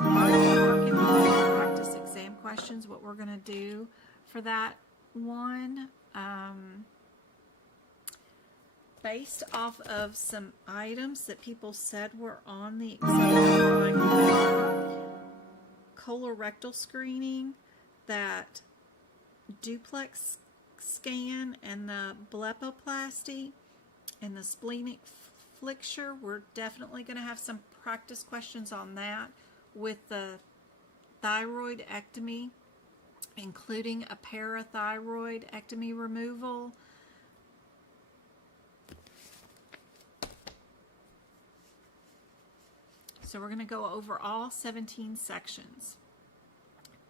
already been working on the practice exam questions, what we're going to do for that one. Based off of some items that people said were on the exam, like the colorectal screening, that duplex scan, and the blepharoplasty, and the splenic flexure. We're definitely going to have some practice questions on that with the thyroidectomy, including a parathyroidectomy removal. So we're going to go over all 17 sections.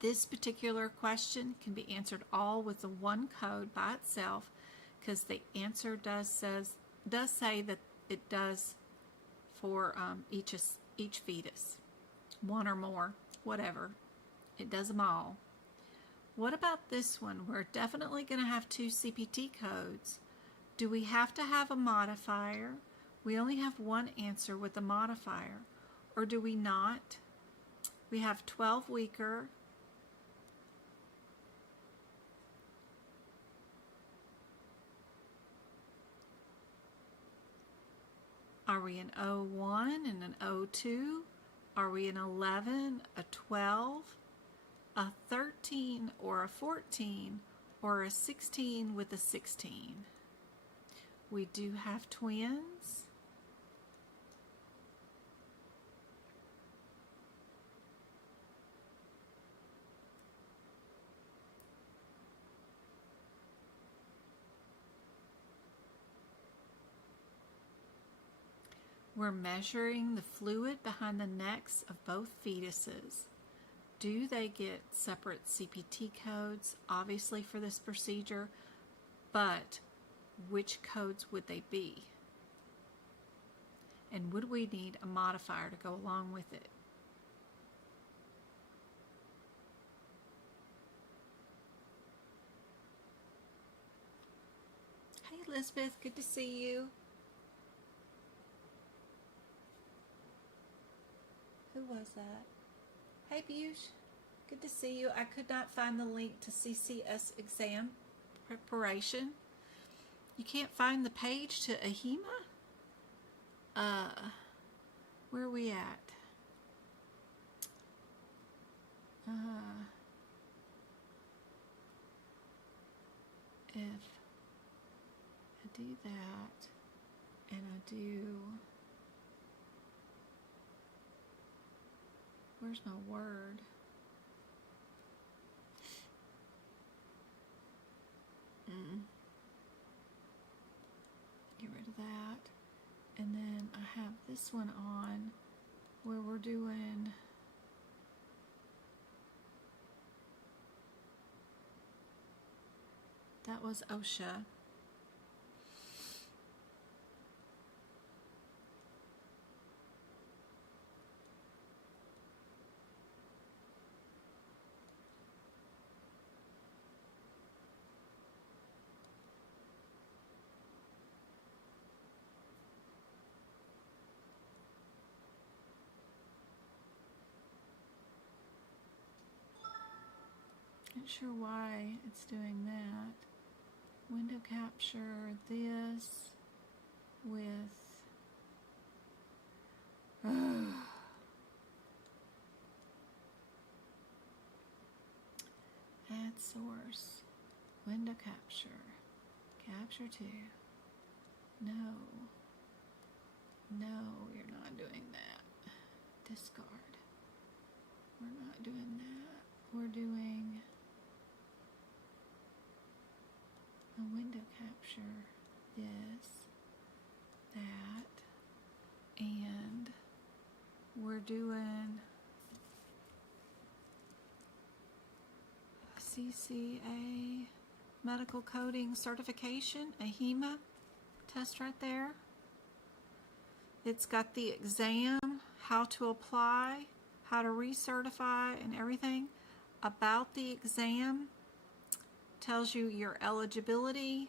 This particular question can be answered all with the one code by itself, because the answer does say that it does for each fetus, one or more, whatever. It does them all. What about this one? We're definitely going to have 2 CPT codes. Do we have to have a modifier? We only have one answer with a modifier. Or do we not? We have 12 weeker, are we an 01 and an 02? Are we an 11, a 12, a 13, or a 14, or a 16 with a 16? We do have twins. We're measuring the fluid behind the necks of both fetuses. Do they get separate CPT codes, obviously, for this procedure? But which codes would they be? And would we need a modifier to go along with it? Hey, Elizabeth, good to see you. Who was that? Hey, Bush. Good to see you. I could not find the link to CCS exam preparation. You can't find the page to AHIMA? Where are we at? If I do that, and I do... Where's my word? Get rid of that. And then I have this one on where we're doing that was OSHA. Not sure why it's doing that. Window capture this with add source, window capture. Capture 2. No. No, you're not doing that. Discard. We're not doing that. We're doing a window capture. This, that, and we're doing CCA medical coding certification, AHIMA test right there. It's got the exam, how to apply, how to recertify, and everything about the exam. Tells you your eligibility,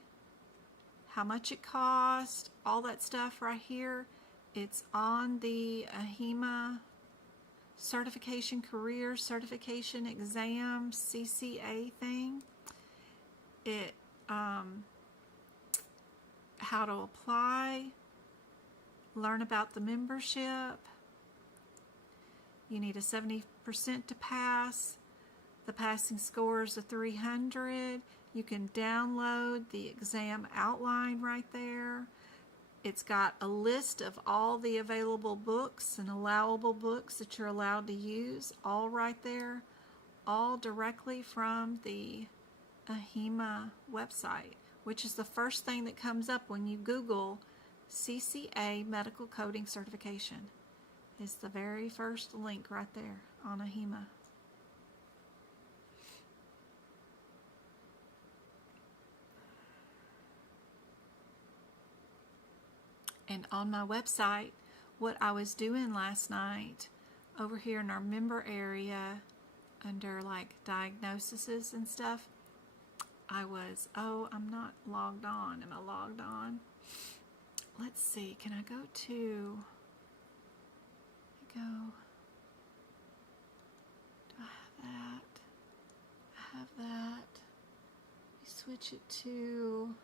how much it costs, all that stuff right here. It's on the AHIMA certification, career certification exam, CCA thing. It how to apply, learn about the membership. You need a 70% to pass. The passing score is a 300. You can download the exam outline right there. It's got a list of all the available books and allowable books that you're allowed to use, all right there, all directly from the AHIMA website, which is the first thing that comes up when you Google CCA Medical Coding Certification. It's the very first link right there on AHIMA. And on my website, what I was doing last night, over here in our member area, under like diagnoses and stuff, I'm not logged on. Am I logged on? Let's see, can I go to, do I have that? I have that. We switch it to,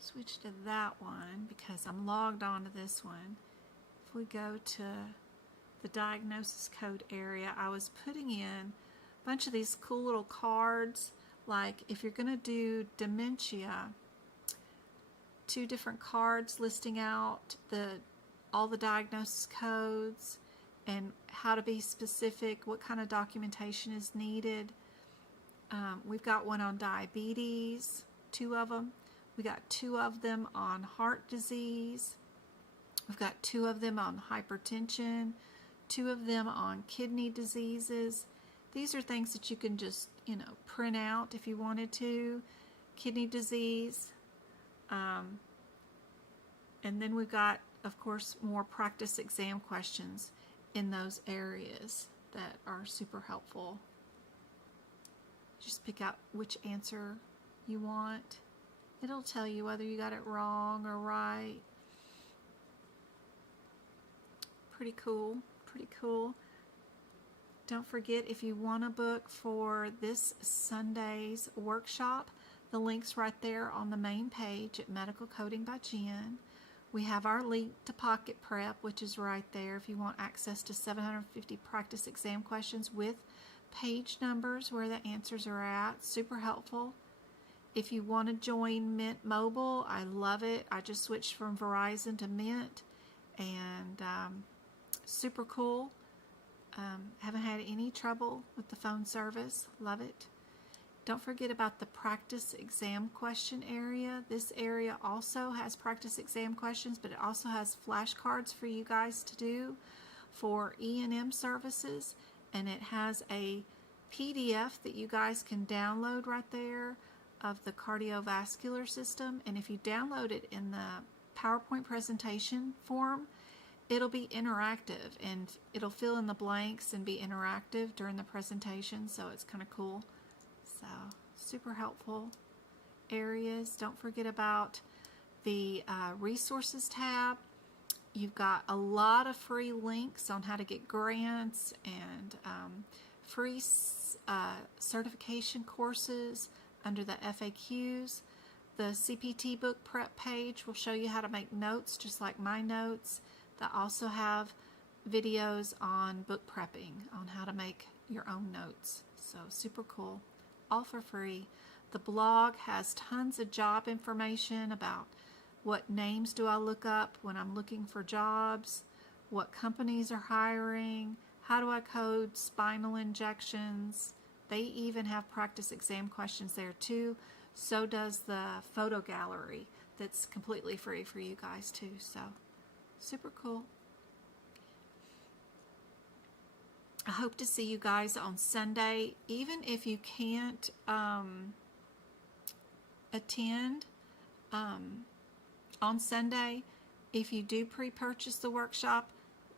switch to that one because I'm logged on to this one. If we go to the diagnosis code area, I was putting in a bunch of these cool little cards, like if you're going to do dementia, 2 different cards listing out all the diagnosis codes and how to be specific, what kind of documentation is needed. We've got one on diabetes, 2 of them. We got 2 of them on heart disease. We've got 2 of them on hypertension, 2 of them on kidney diseases. These are things that you can just, print out if you wanted to. Kidney disease. And then we've got, of course, more practice exam questions in those areas that are super helpful. Just pick out which answer you want. It'll tell you whether you got it wrong or right. Pretty cool, pretty cool. Don't forget, if you want a book for this Sunday's workshop, the link's right there on the main page at Medical Coding by Jen. We have our link to Pocket Prep, which is right there if you want access to 750 practice exam questions with page numbers where the answers are at. Super helpful. If you want to join Mint Mobile, I love it. I just switched from Verizon to Mint, and super cool. Haven't had any trouble with the phone service. Love it. Don't forget about the practice exam question area. This area also has practice exam questions, but it also has flashcards for you guys to do for E&M services, and it has a PDF that you guys can download right there of the cardiovascular system. And if you download it in the PowerPoint presentation form, it'll be interactive and it'll fill in the blanks and be interactive during the presentation, so it's kind of cool. So super helpful areas. Don't forget about the resources tab. You've got a lot of free links on how to get grants and free certification courses under the FAQs. The CPT book prep page will show you how to make notes just like my notes. That also have videos on book prepping, on how to make your own notes. So super cool, all for free. The blog has tons of job information about what names do I look up when I'm looking for jobs, what companies are hiring, how do I code spinal injections. They even have practice exam questions there too. So does the photo gallery that's completely free for you guys too. So super cool. I hope to see you guys on Sunday. Even if you can't attend on Sunday, if you do pre-purchase the workshop,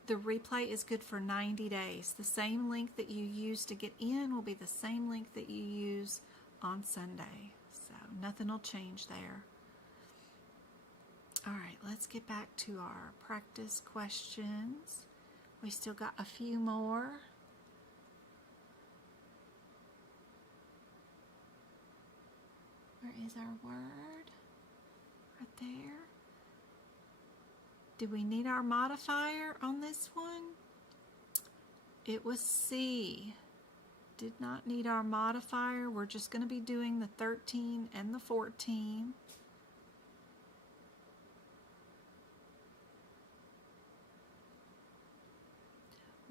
the replay is good for 90 days. The same link that you use to get in will be the same link that you use on Sunday. So nothing will change there. All right, let's get back to our practice questions. We still got a few more. Where is our word? Right there. Do we need our modifier on this one? It was C. Did not need our modifier. We're just going to be doing the 13 and the 14.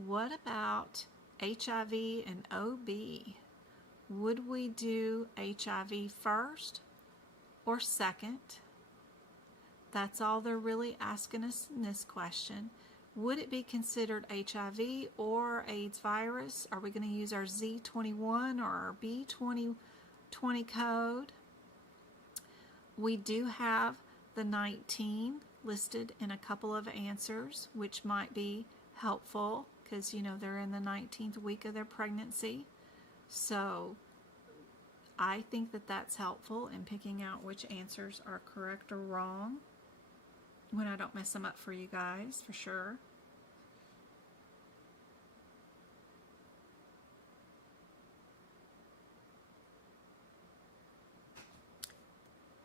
What about HIV and OB? Would we do HIV first or second? That's all they're really asking us in this question. Would it be considered HIV or AIDS virus? Are we going to use our Z21 or our B20 code? We do have the 19 listed in a couple of answers, which might be helpful because, you know, they're in the 19th week of their pregnancy. So I think that that's helpful in picking out which answers are correct or wrong when I don't mess them up for you guys, for sure.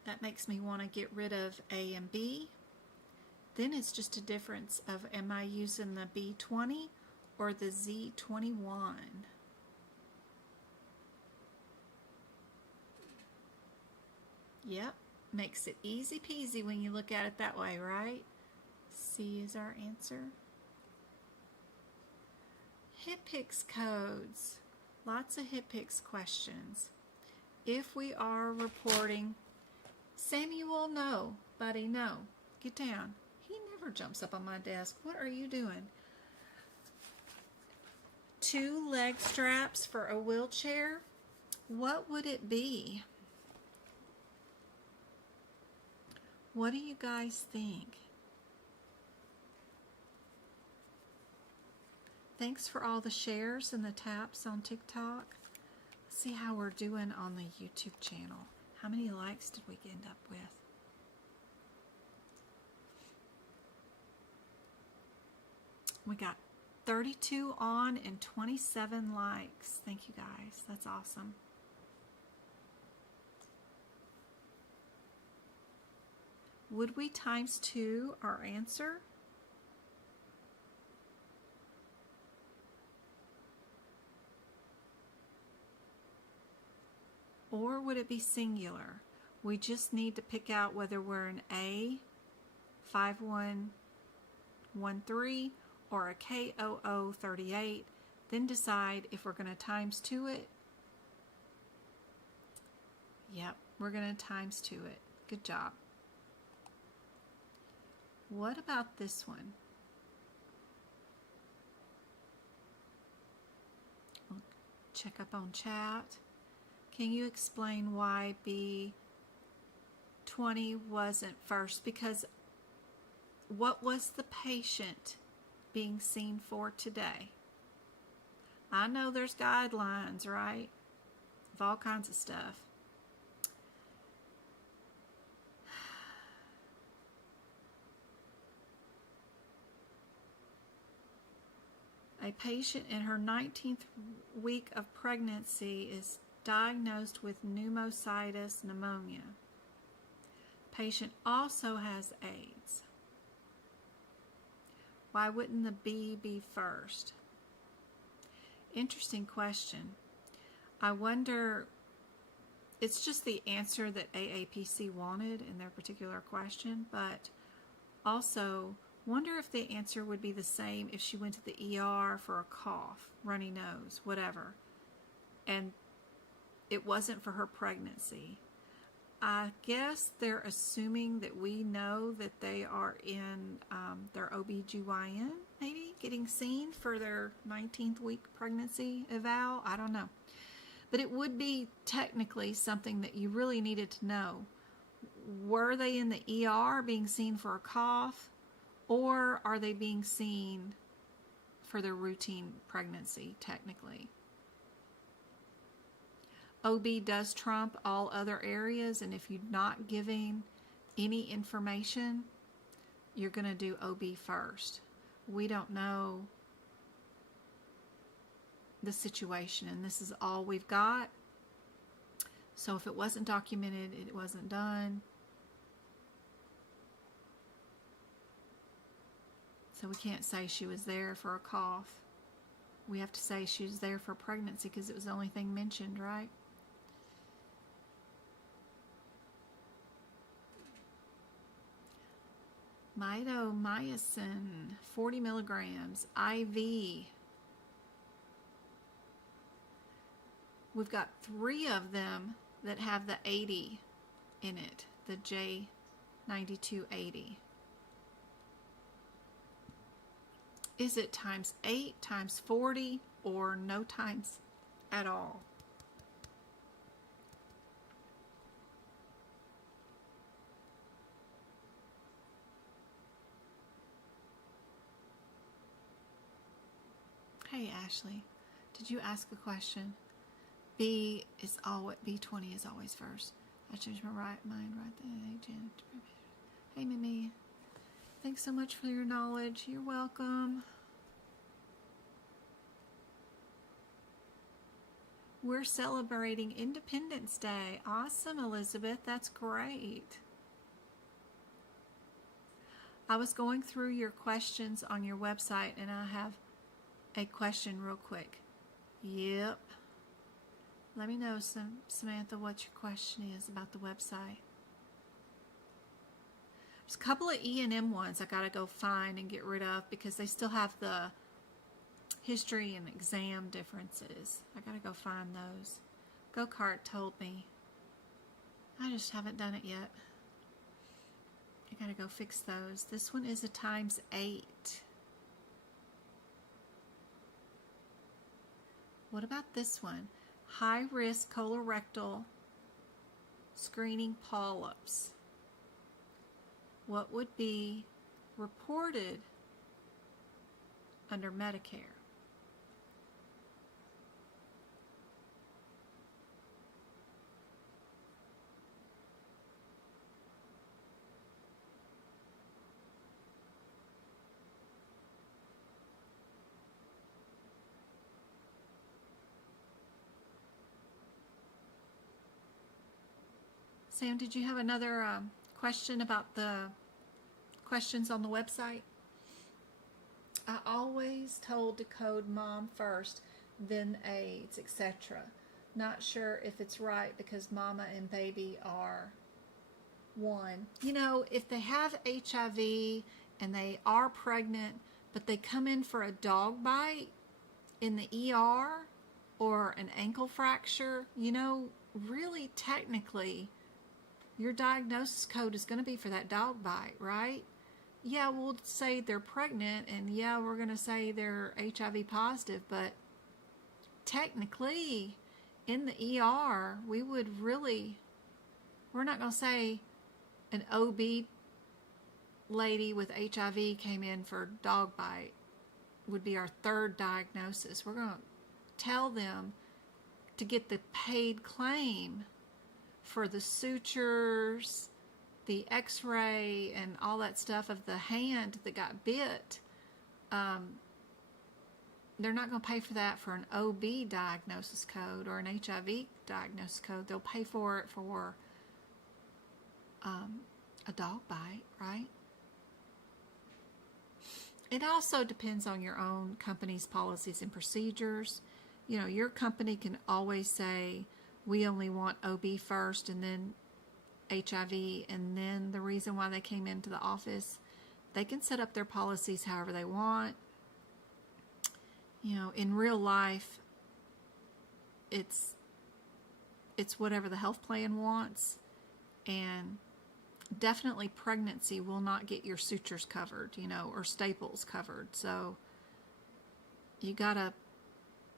That makes me want to get rid of A and B. Then it's just a difference of am I using the B20 or the Z21? Yep. Makes it easy peasy when you look at it that way, right? C is our answer. HIPICS codes. Lots of HIPICS questions. If we are reporting, Samuel, no. Buddy, no. Get down. He never jumps up on my desk. What are you doing? 2 leg straps for a wheelchair. What would it be? What do you guys think? Thanks for all the shares and the taps on TikTok. Let's see how we're doing on the YouTube channel. How many likes did we end up with? We got 32 on and 27 likes. Thank you guys. That's awesome. Would we times 2 our answer? Or would it be singular? We just need to pick out whether we're an A, 5113, or a KOO38, then decide if we're going to times 2 it. Yep, we're going to times 2 it. Good job. What about this one? We'll check up on chat. Can you explain why B20 wasn't first? Because what was the patient being seen for today? I know there's guidelines, right? Of all kinds of stuff. A patient in her 19th week of pregnancy is diagnosed with pneumocystis pneumonia. Patient also has AIDS. Why wouldn't the B be first? Interesting question. I wonder, it's just the answer that AAPC wanted in their particular question, but also wonder if the answer would be the same if she went to the ER for a cough, runny nose, whatever, and it wasn't for her pregnancy. I guess they're assuming that we know that they are in their OBGYN, maybe, getting seen for their 19th week pregnancy eval. I don't know. But it would be technically something that you really needed to know. Were they in the ER being seen for a cough, or are they being seen for their routine pregnancy, technically? OB does trump all other areas, and if you're not giving any information, you're going to do OB first. We don't know the situation, and this is all we've got. So if it wasn't documented, it wasn't done. So we can't say she was there for a cough. We have to say she was there for pregnancy because it was the only thing mentioned, right? Mitomycin, 40 milligrams, IV. We've got 3 of them that have the 80 in it, the J9280. Is it times 8, times 40, or no times at all? Hey Ashley, did you ask a question? B20 is always first. I changed my mind right there. Hey Mimi, thanks so much for your knowledge. You're welcome. We're celebrating Independence Day. Awesome, Elizabeth. That's great. I was going through your questions on your website, and I have a question real quick. Yep. Let me know, Samantha, what your question is about the website. There's a couple of E&M ones I gotta go find and get rid of because they still have the history and exam differences. I gotta go find those. Go-Kart told me. I just haven't done it yet. I gotta go fix those. This one is a times 8. What about this one? High risk colorectal screening polyps. What would be reported under Medicare? Sam, did you have another question about the questions on the website? I always told to code mom first, then AIDS, etc. Not sure if it's right because mama and baby are one. You know, if they have HIV and they are pregnant, but they come in for a dog bite in the ER or an ankle fracture, you know, really technically your diagnosis code is going to be for that dog bite, right? Yeah, we'll say they're pregnant, and yeah, we're going to say they're HIV positive, but technically, in the ER, we're not going to say an OB lady with HIV came in for dog bite would be our third diagnosis. We're going to tell them to get the paid claim for the sutures, the x-ray, and all that stuff of the hand that got bit. They're not going to pay for that for an OB diagnosis code or an HIV diagnosis code. They'll pay for it for a dog bite, right? It also depends on your own company's policies and procedures. You know, your company can always say, we only want OB first and then HIV, and then the reason why they came into the office. They can set up their policies however they want. You know, in real life, it's whatever the health plan wants, and definitely pregnancy will not get your sutures covered, you know, or staples covered. So you gotta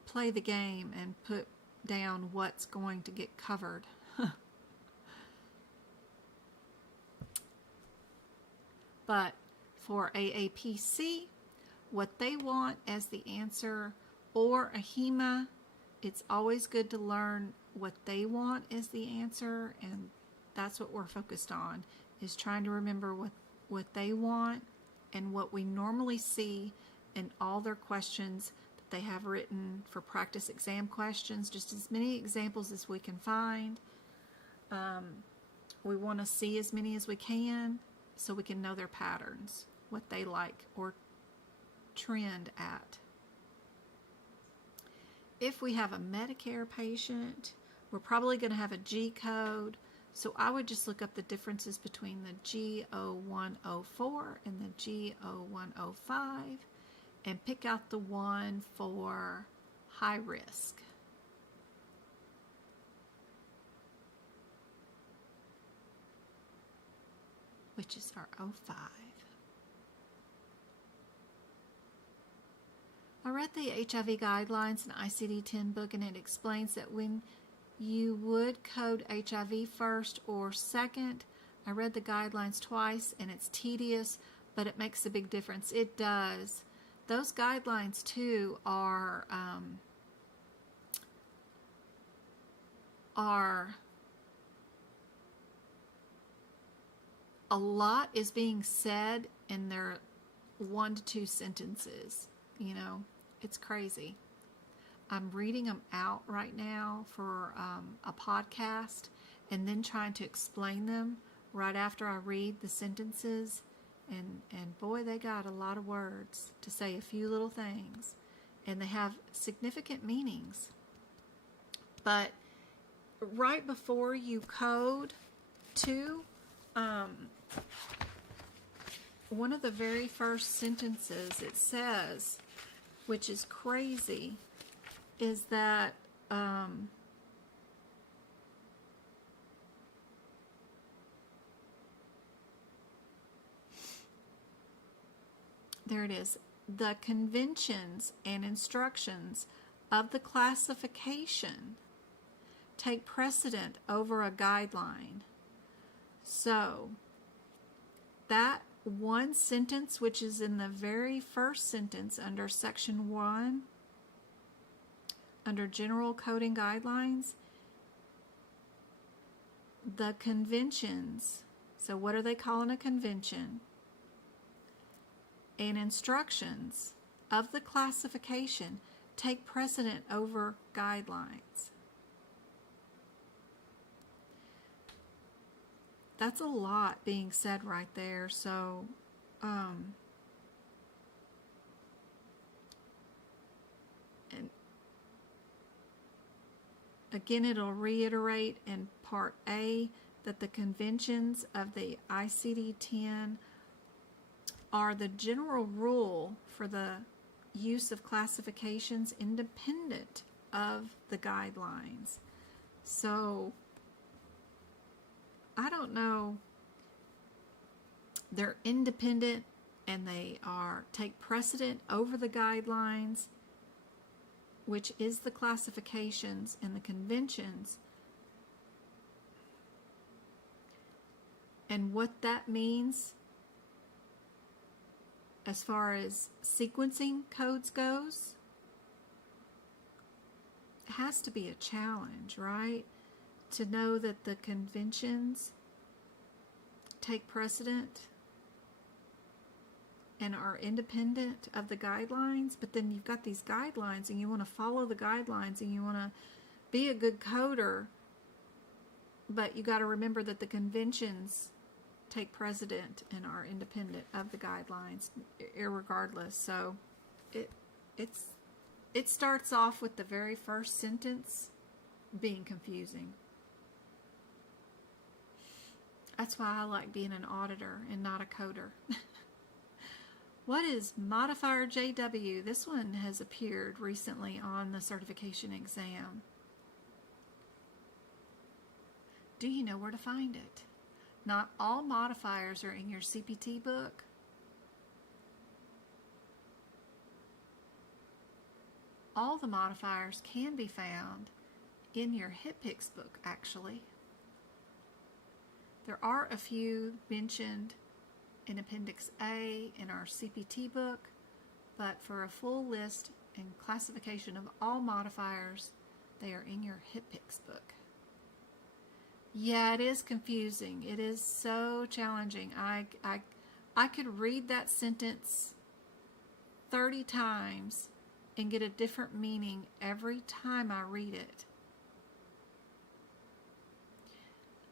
play the game and put down what's going to get covered. But for AAPC, what they want as the answer, or ahima, it's always good to learn what they want as the answer, and that's what we're focused on, is trying to remember what they want and what we normally see in all their questions that they have written for practice exam questions, just as many examples as we can find. We want to see as many as we can so we can know their patterns, what they like or trend at. If we have a Medicare patient, we're probably going to have a G code. So I would just look up the differences between the G0104 and the G0105 and pick out the one for high risk. Which is our 05. I read the HIV guidelines and ICD-10 book, and it explains that when you would code HIV first or second. I read the guidelines twice, and it's tedious, but it makes a big difference. It does. Those guidelines, too, are a lot is being said in their 1 to 2 sentences. You know, it's crazy. I'm reading them out right now for a podcast, and then trying to explain them right after I read the sentences. And boy, they got a lot of words to say a few little things, and they have significant meanings. But right before you code too, one of the very first sentences it says, which is crazy, is that there it is. The conventions and instructions of the classification take precedent over a guideline. So that one sentence, which is in the very first sentence under section 1, under general coding guidelines, the conventions, so what are they calling a convention? And instructions of the classification take precedent over guidelines. That's a lot being said right there. So, and again, it'll reiterate in Part A that the conventions of the ICD-10 are the general rule for the use of classifications independent of the guidelines. So, I don't know, they're independent and they take precedent over the guidelines, which is the classifications and the conventions. And what that means as far as sequencing codes goes, it has to be a challenge, right? To know that the conventions take precedent and are independent of the guidelines, but then you've got these guidelines and you want to follow the guidelines and you want to be a good coder, but you got to remember that the conventions take precedent and are independent of the guidelines, irregardless. So it starts off with the very first sentence being confusing. That's why I like being an auditor and not a coder. What is modifier JW? This one has appeared recently on the certification exam. Do you know where to find it? Not all modifiers are in your CPT book. All the modifiers can be found in your HitPix book, actually. There are a few mentioned in Appendix A in our CPT book, but for a full list and classification of all modifiers, they are in your HitPix book. Yeah, it is confusing. It is so challenging. I could read that sentence 30 times and get a different meaning every time I read it.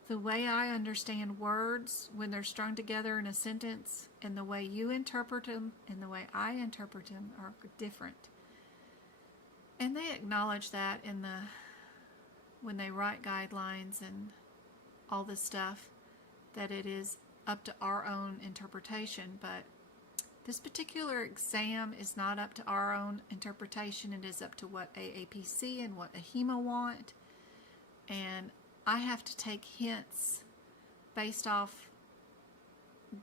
The way I understand words when they're strung together in a sentence and the way you interpret them and the way I interpret them are different. And they acknowledge that in when they write guidelines and all this stuff, that it is up to our own interpretation. But this particular exam is not up to our own interpretation. It is up to what aapc and what ahima want. And I have to take hints based off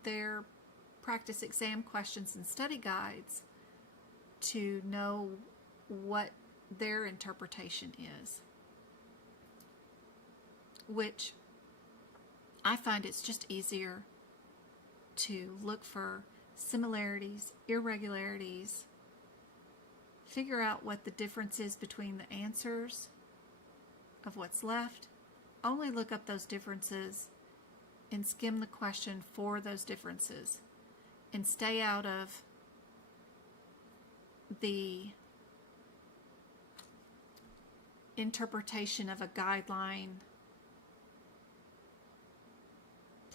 their practice exam questions and study guides to know what their interpretation is, which I find it's just easier to look for similarities, irregularities, figure out what the difference is between the answers of what's left, only look up those differences and skim the question for those differences and stay out of the interpretation of a guideline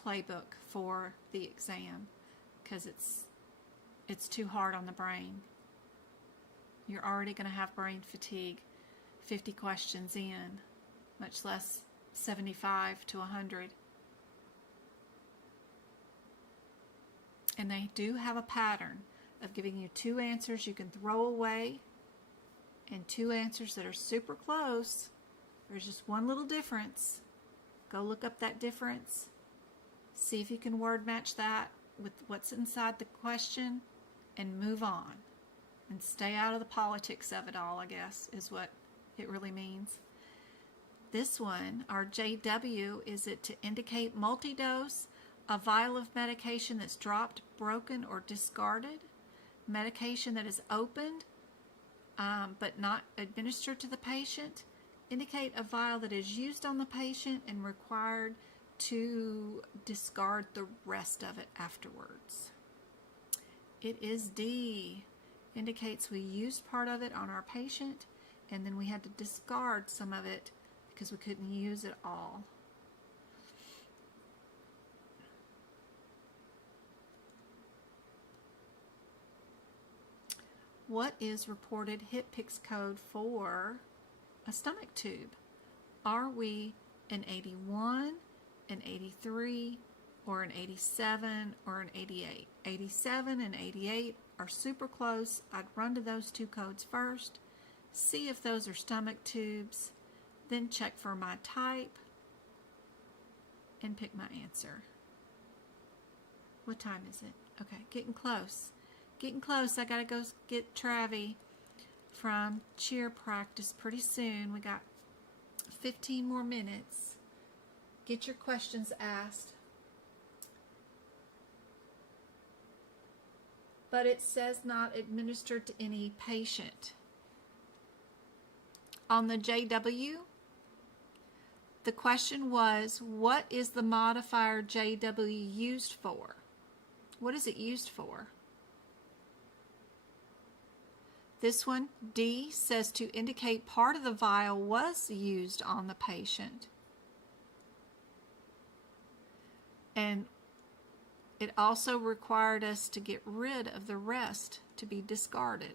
playbook for the exam, because it's too hard on the brain. You're already going to have brain fatigue 50 questions in, much less 75 to 100. And they do have a pattern of giving you 2 answers you can throw away and 2 answers that are super close. There's just one little difference. Go look up that difference. See if you can word match that with what's inside the question and move on. And stay out of the politics of it all, I guess, is what it really means. This one, our JW, is it to indicate multi-dose, a vial of medication that's dropped, broken, or discarded, medication that is opened but not administered to the patient, indicate a vial that is used on the patient and required to discard the rest of it afterwards. It is D, indicates we used part of it on our patient and then we had to discard some of it because we couldn't use it all. What is reported HitPix code for a stomach tube? Are we an 81, an 83, or an 87, or an 88? 87 and 88 are super close. I'd run to those 2 codes first, see if those are stomach tubes, then check for my type, and pick my answer. What time is it? Okay, getting close. Getting close. I gotta go get Travi from cheer practice pretty soon. We got 15 more minutes. Get your questions asked. But it says not administered to any patient. On the JW, the question was, what is the modifier JW used for? What is it used for? This one, D, says to indicate part of the vial was used on the patient. And It also required us to get rid of the rest to be discarded.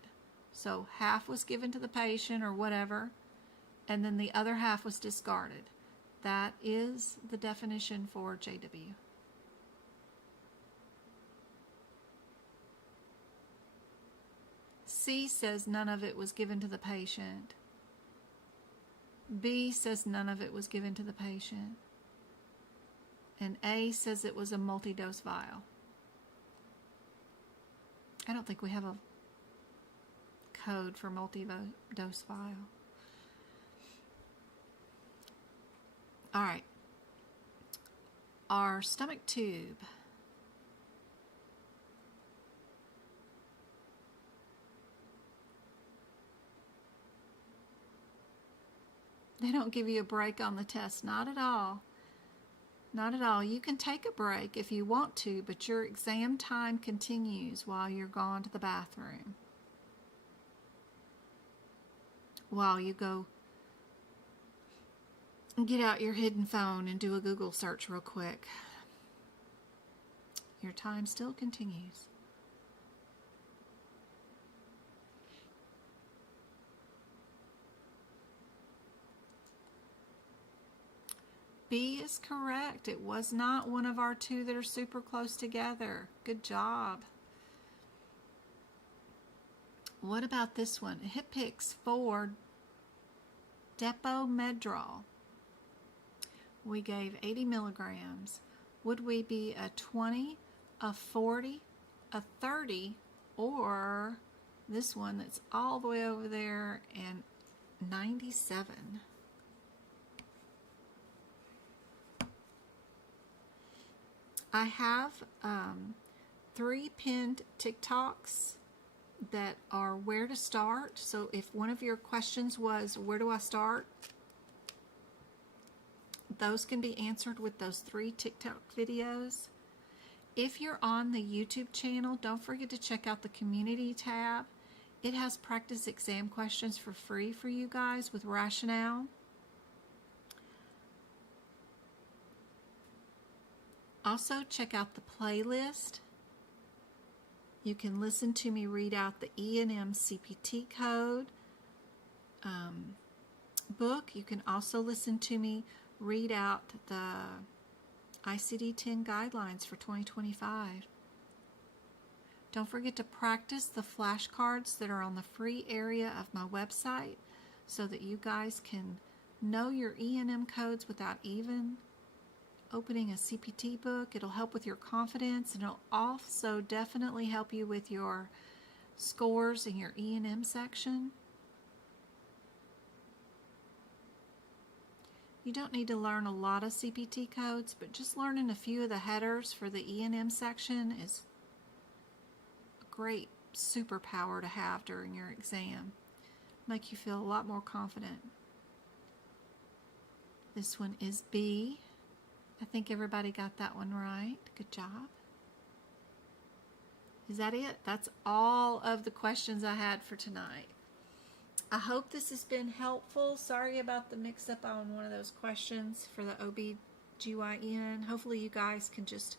So half was given to the patient or whatever, and then the other half was discarded. That is the definition for JW. C says none of it was given to the patient. B says none of it was given to the patient. And A says it was a multi-dose vial. I don't think we have a code for multi-dose vial. All right. Our stomach tube. They don't give you a break on the test. Not at all. Not at all. You can take a break if you want to, but your exam time continues while you're gone to the bathroom. While you go get out your hidden phone and do a Google search real quick. Your time still continues. B is correct. It was not one of our two that are super close together. Good job. What about this one? Hipix 4 Depomedrol. We gave 80 milligrams. Would we be a 20, a 40, a 30, or this one that's all the way over there and 97? I have 3 pinned TikToks that are where to start. So if one of your questions was, where do I start? Those can be answered with those 3 TikTok videos. If you're on the YouTube channel, don't forget to check out the community tab. It has practice exam questions for free for you guys with rationale. Also, check out the playlist. You can listen to me read out the E&M CPT code book. You can also listen to me read out the ICD-10 guidelines for 2025. Don't forget to practice the flashcards that are on the free area of my website so that you guys can know your E&M codes without even opening a CPT book. It'll help with your confidence, and it'll also definitely help you with your scores in your E&M section. You don't need to learn a lot of CPT codes, but just learning a few of the headers for the E&M section is a great superpower to have during your exam. Make you feel a lot more confident. This one is B. I think everybody got that one right. Good job. Is that it? That's all of the questions I had for tonight. I hope this has been helpful. Sorry about the mix-up on one of those questions for the OB/GYN. Hopefully you guys can just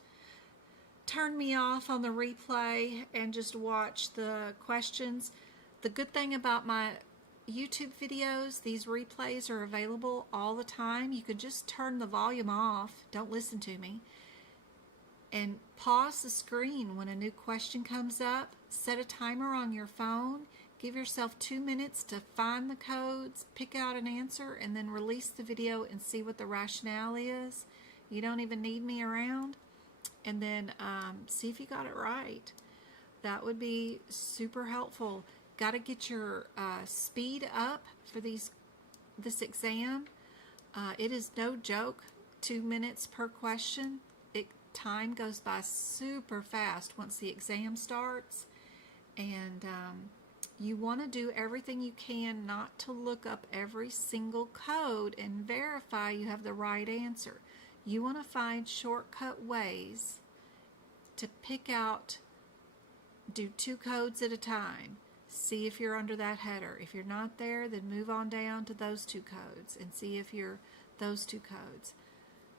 turn me off on the replay and just watch the questions. The good thing about my YouTube videos, these replays are available all the time. You can just turn the volume off, don't listen to me, and pause the screen when a new question comes up. Set a timer on your phone. Give yourself 2 minutes to find the codes, pick out an answer, and then release the video and see what the rationale is. You don't even need me around. And then see if you got it right. That would be super helpful. Got to get your speed up for this exam. It is no joke. 2 minutes per question. Time goes by super fast once the exam starts, and you want to do everything you can not to look up every single code and verify you have the right answer. You want to find shortcut ways to pick out, do 2 codes at a time. See if you're under that header. If you're not there, then move on down to those 2 codes and see if you're those 2 codes.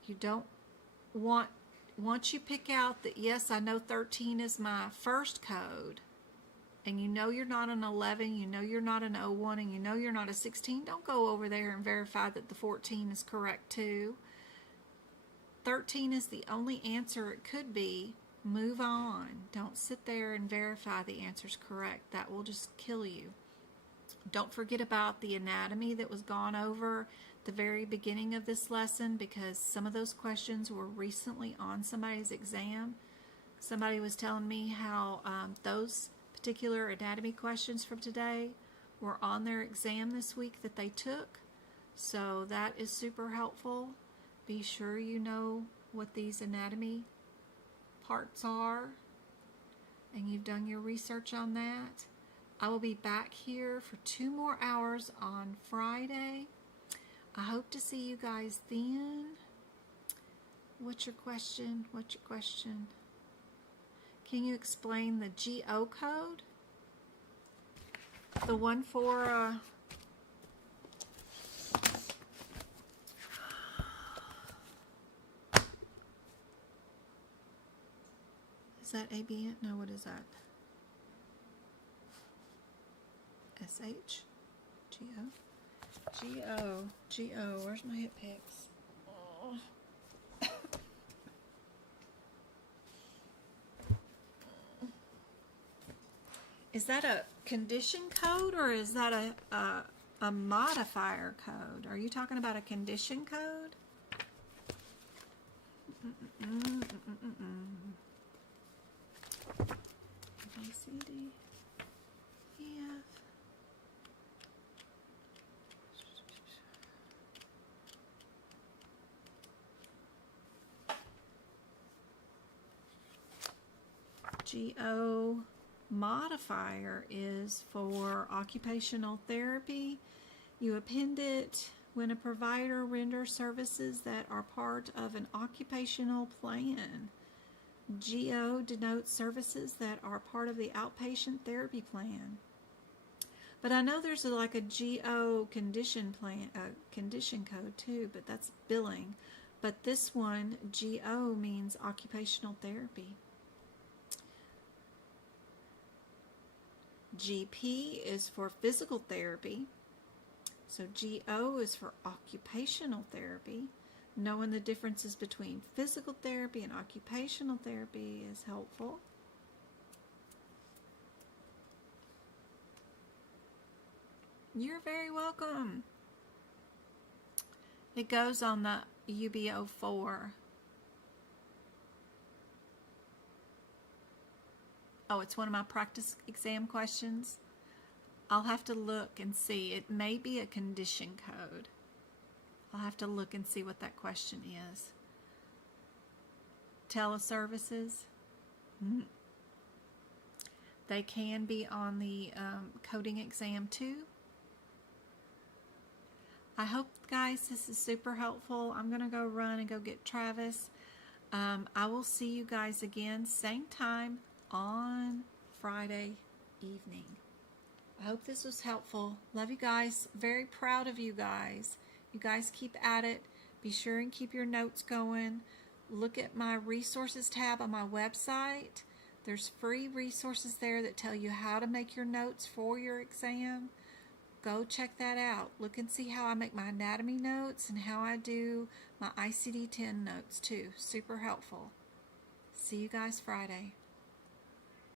You don't want once you pick out that, yes, I know 13 is my first code, and you know you're not an 11, you know you're not an 01, and you know you're not a 16, don't go over there and verify that the 14 is correct too. 13 is the only answer it could be. Move on. Don't sit there and verify the answer's correct. That will just kill you. Don't forget about the anatomy that was gone over at the very beginning of this lesson, because some of those questions were recently on somebody's exam. Somebody was telling me how those particular anatomy questions from today were on their exam this week that they took. So that is super helpful. Be sure you know what these anatomy parts are, and you've done your research on that. I will be back here for 2 more hours on Friday. I hope to see you guys then. What's your question? What's your question? Can you explain the GO code? The one for is that ABN? No, what is that? SH? GO? GO. Where's my hip picks? Oh. Is that a condition code, or is that a modifier code? Are you talking about a condition code? A, C, D, E, F. GO modifier is for occupational therapy. You append it when a provider renders services that are part of an occupational plan. GO denotes services that are part of the outpatient therapy plan. But I know there's like a GO condition plan, condition code too, but that's billing. But this one, GO, means occupational therapy. GP is for physical therapy. So GO is for occupational therapy. Knowing the differences between physical therapy and occupational therapy is helpful. You're very welcome. It goes on the UBO 4. Oh, it's one of my practice exam questions. I'll have to look and see. It may be a condition code. I'll have to look and see what that question is. Teleservices. They can be on the coding exam too. I hope, guys, this is super helpful. I'm going to go run and go get Travis. I will see you guys again, same time on Friday evening. I hope this was helpful. Love you guys. Very proud of you guys. You guys keep at it. Be sure and keep your notes going. Look at my resources tab on my website. There's free resources there that tell you how to make your notes for your exam. Go check that out. Look and see how I make my anatomy notes and how I do my ICD-10 notes too. Super helpful. See you guys Friday.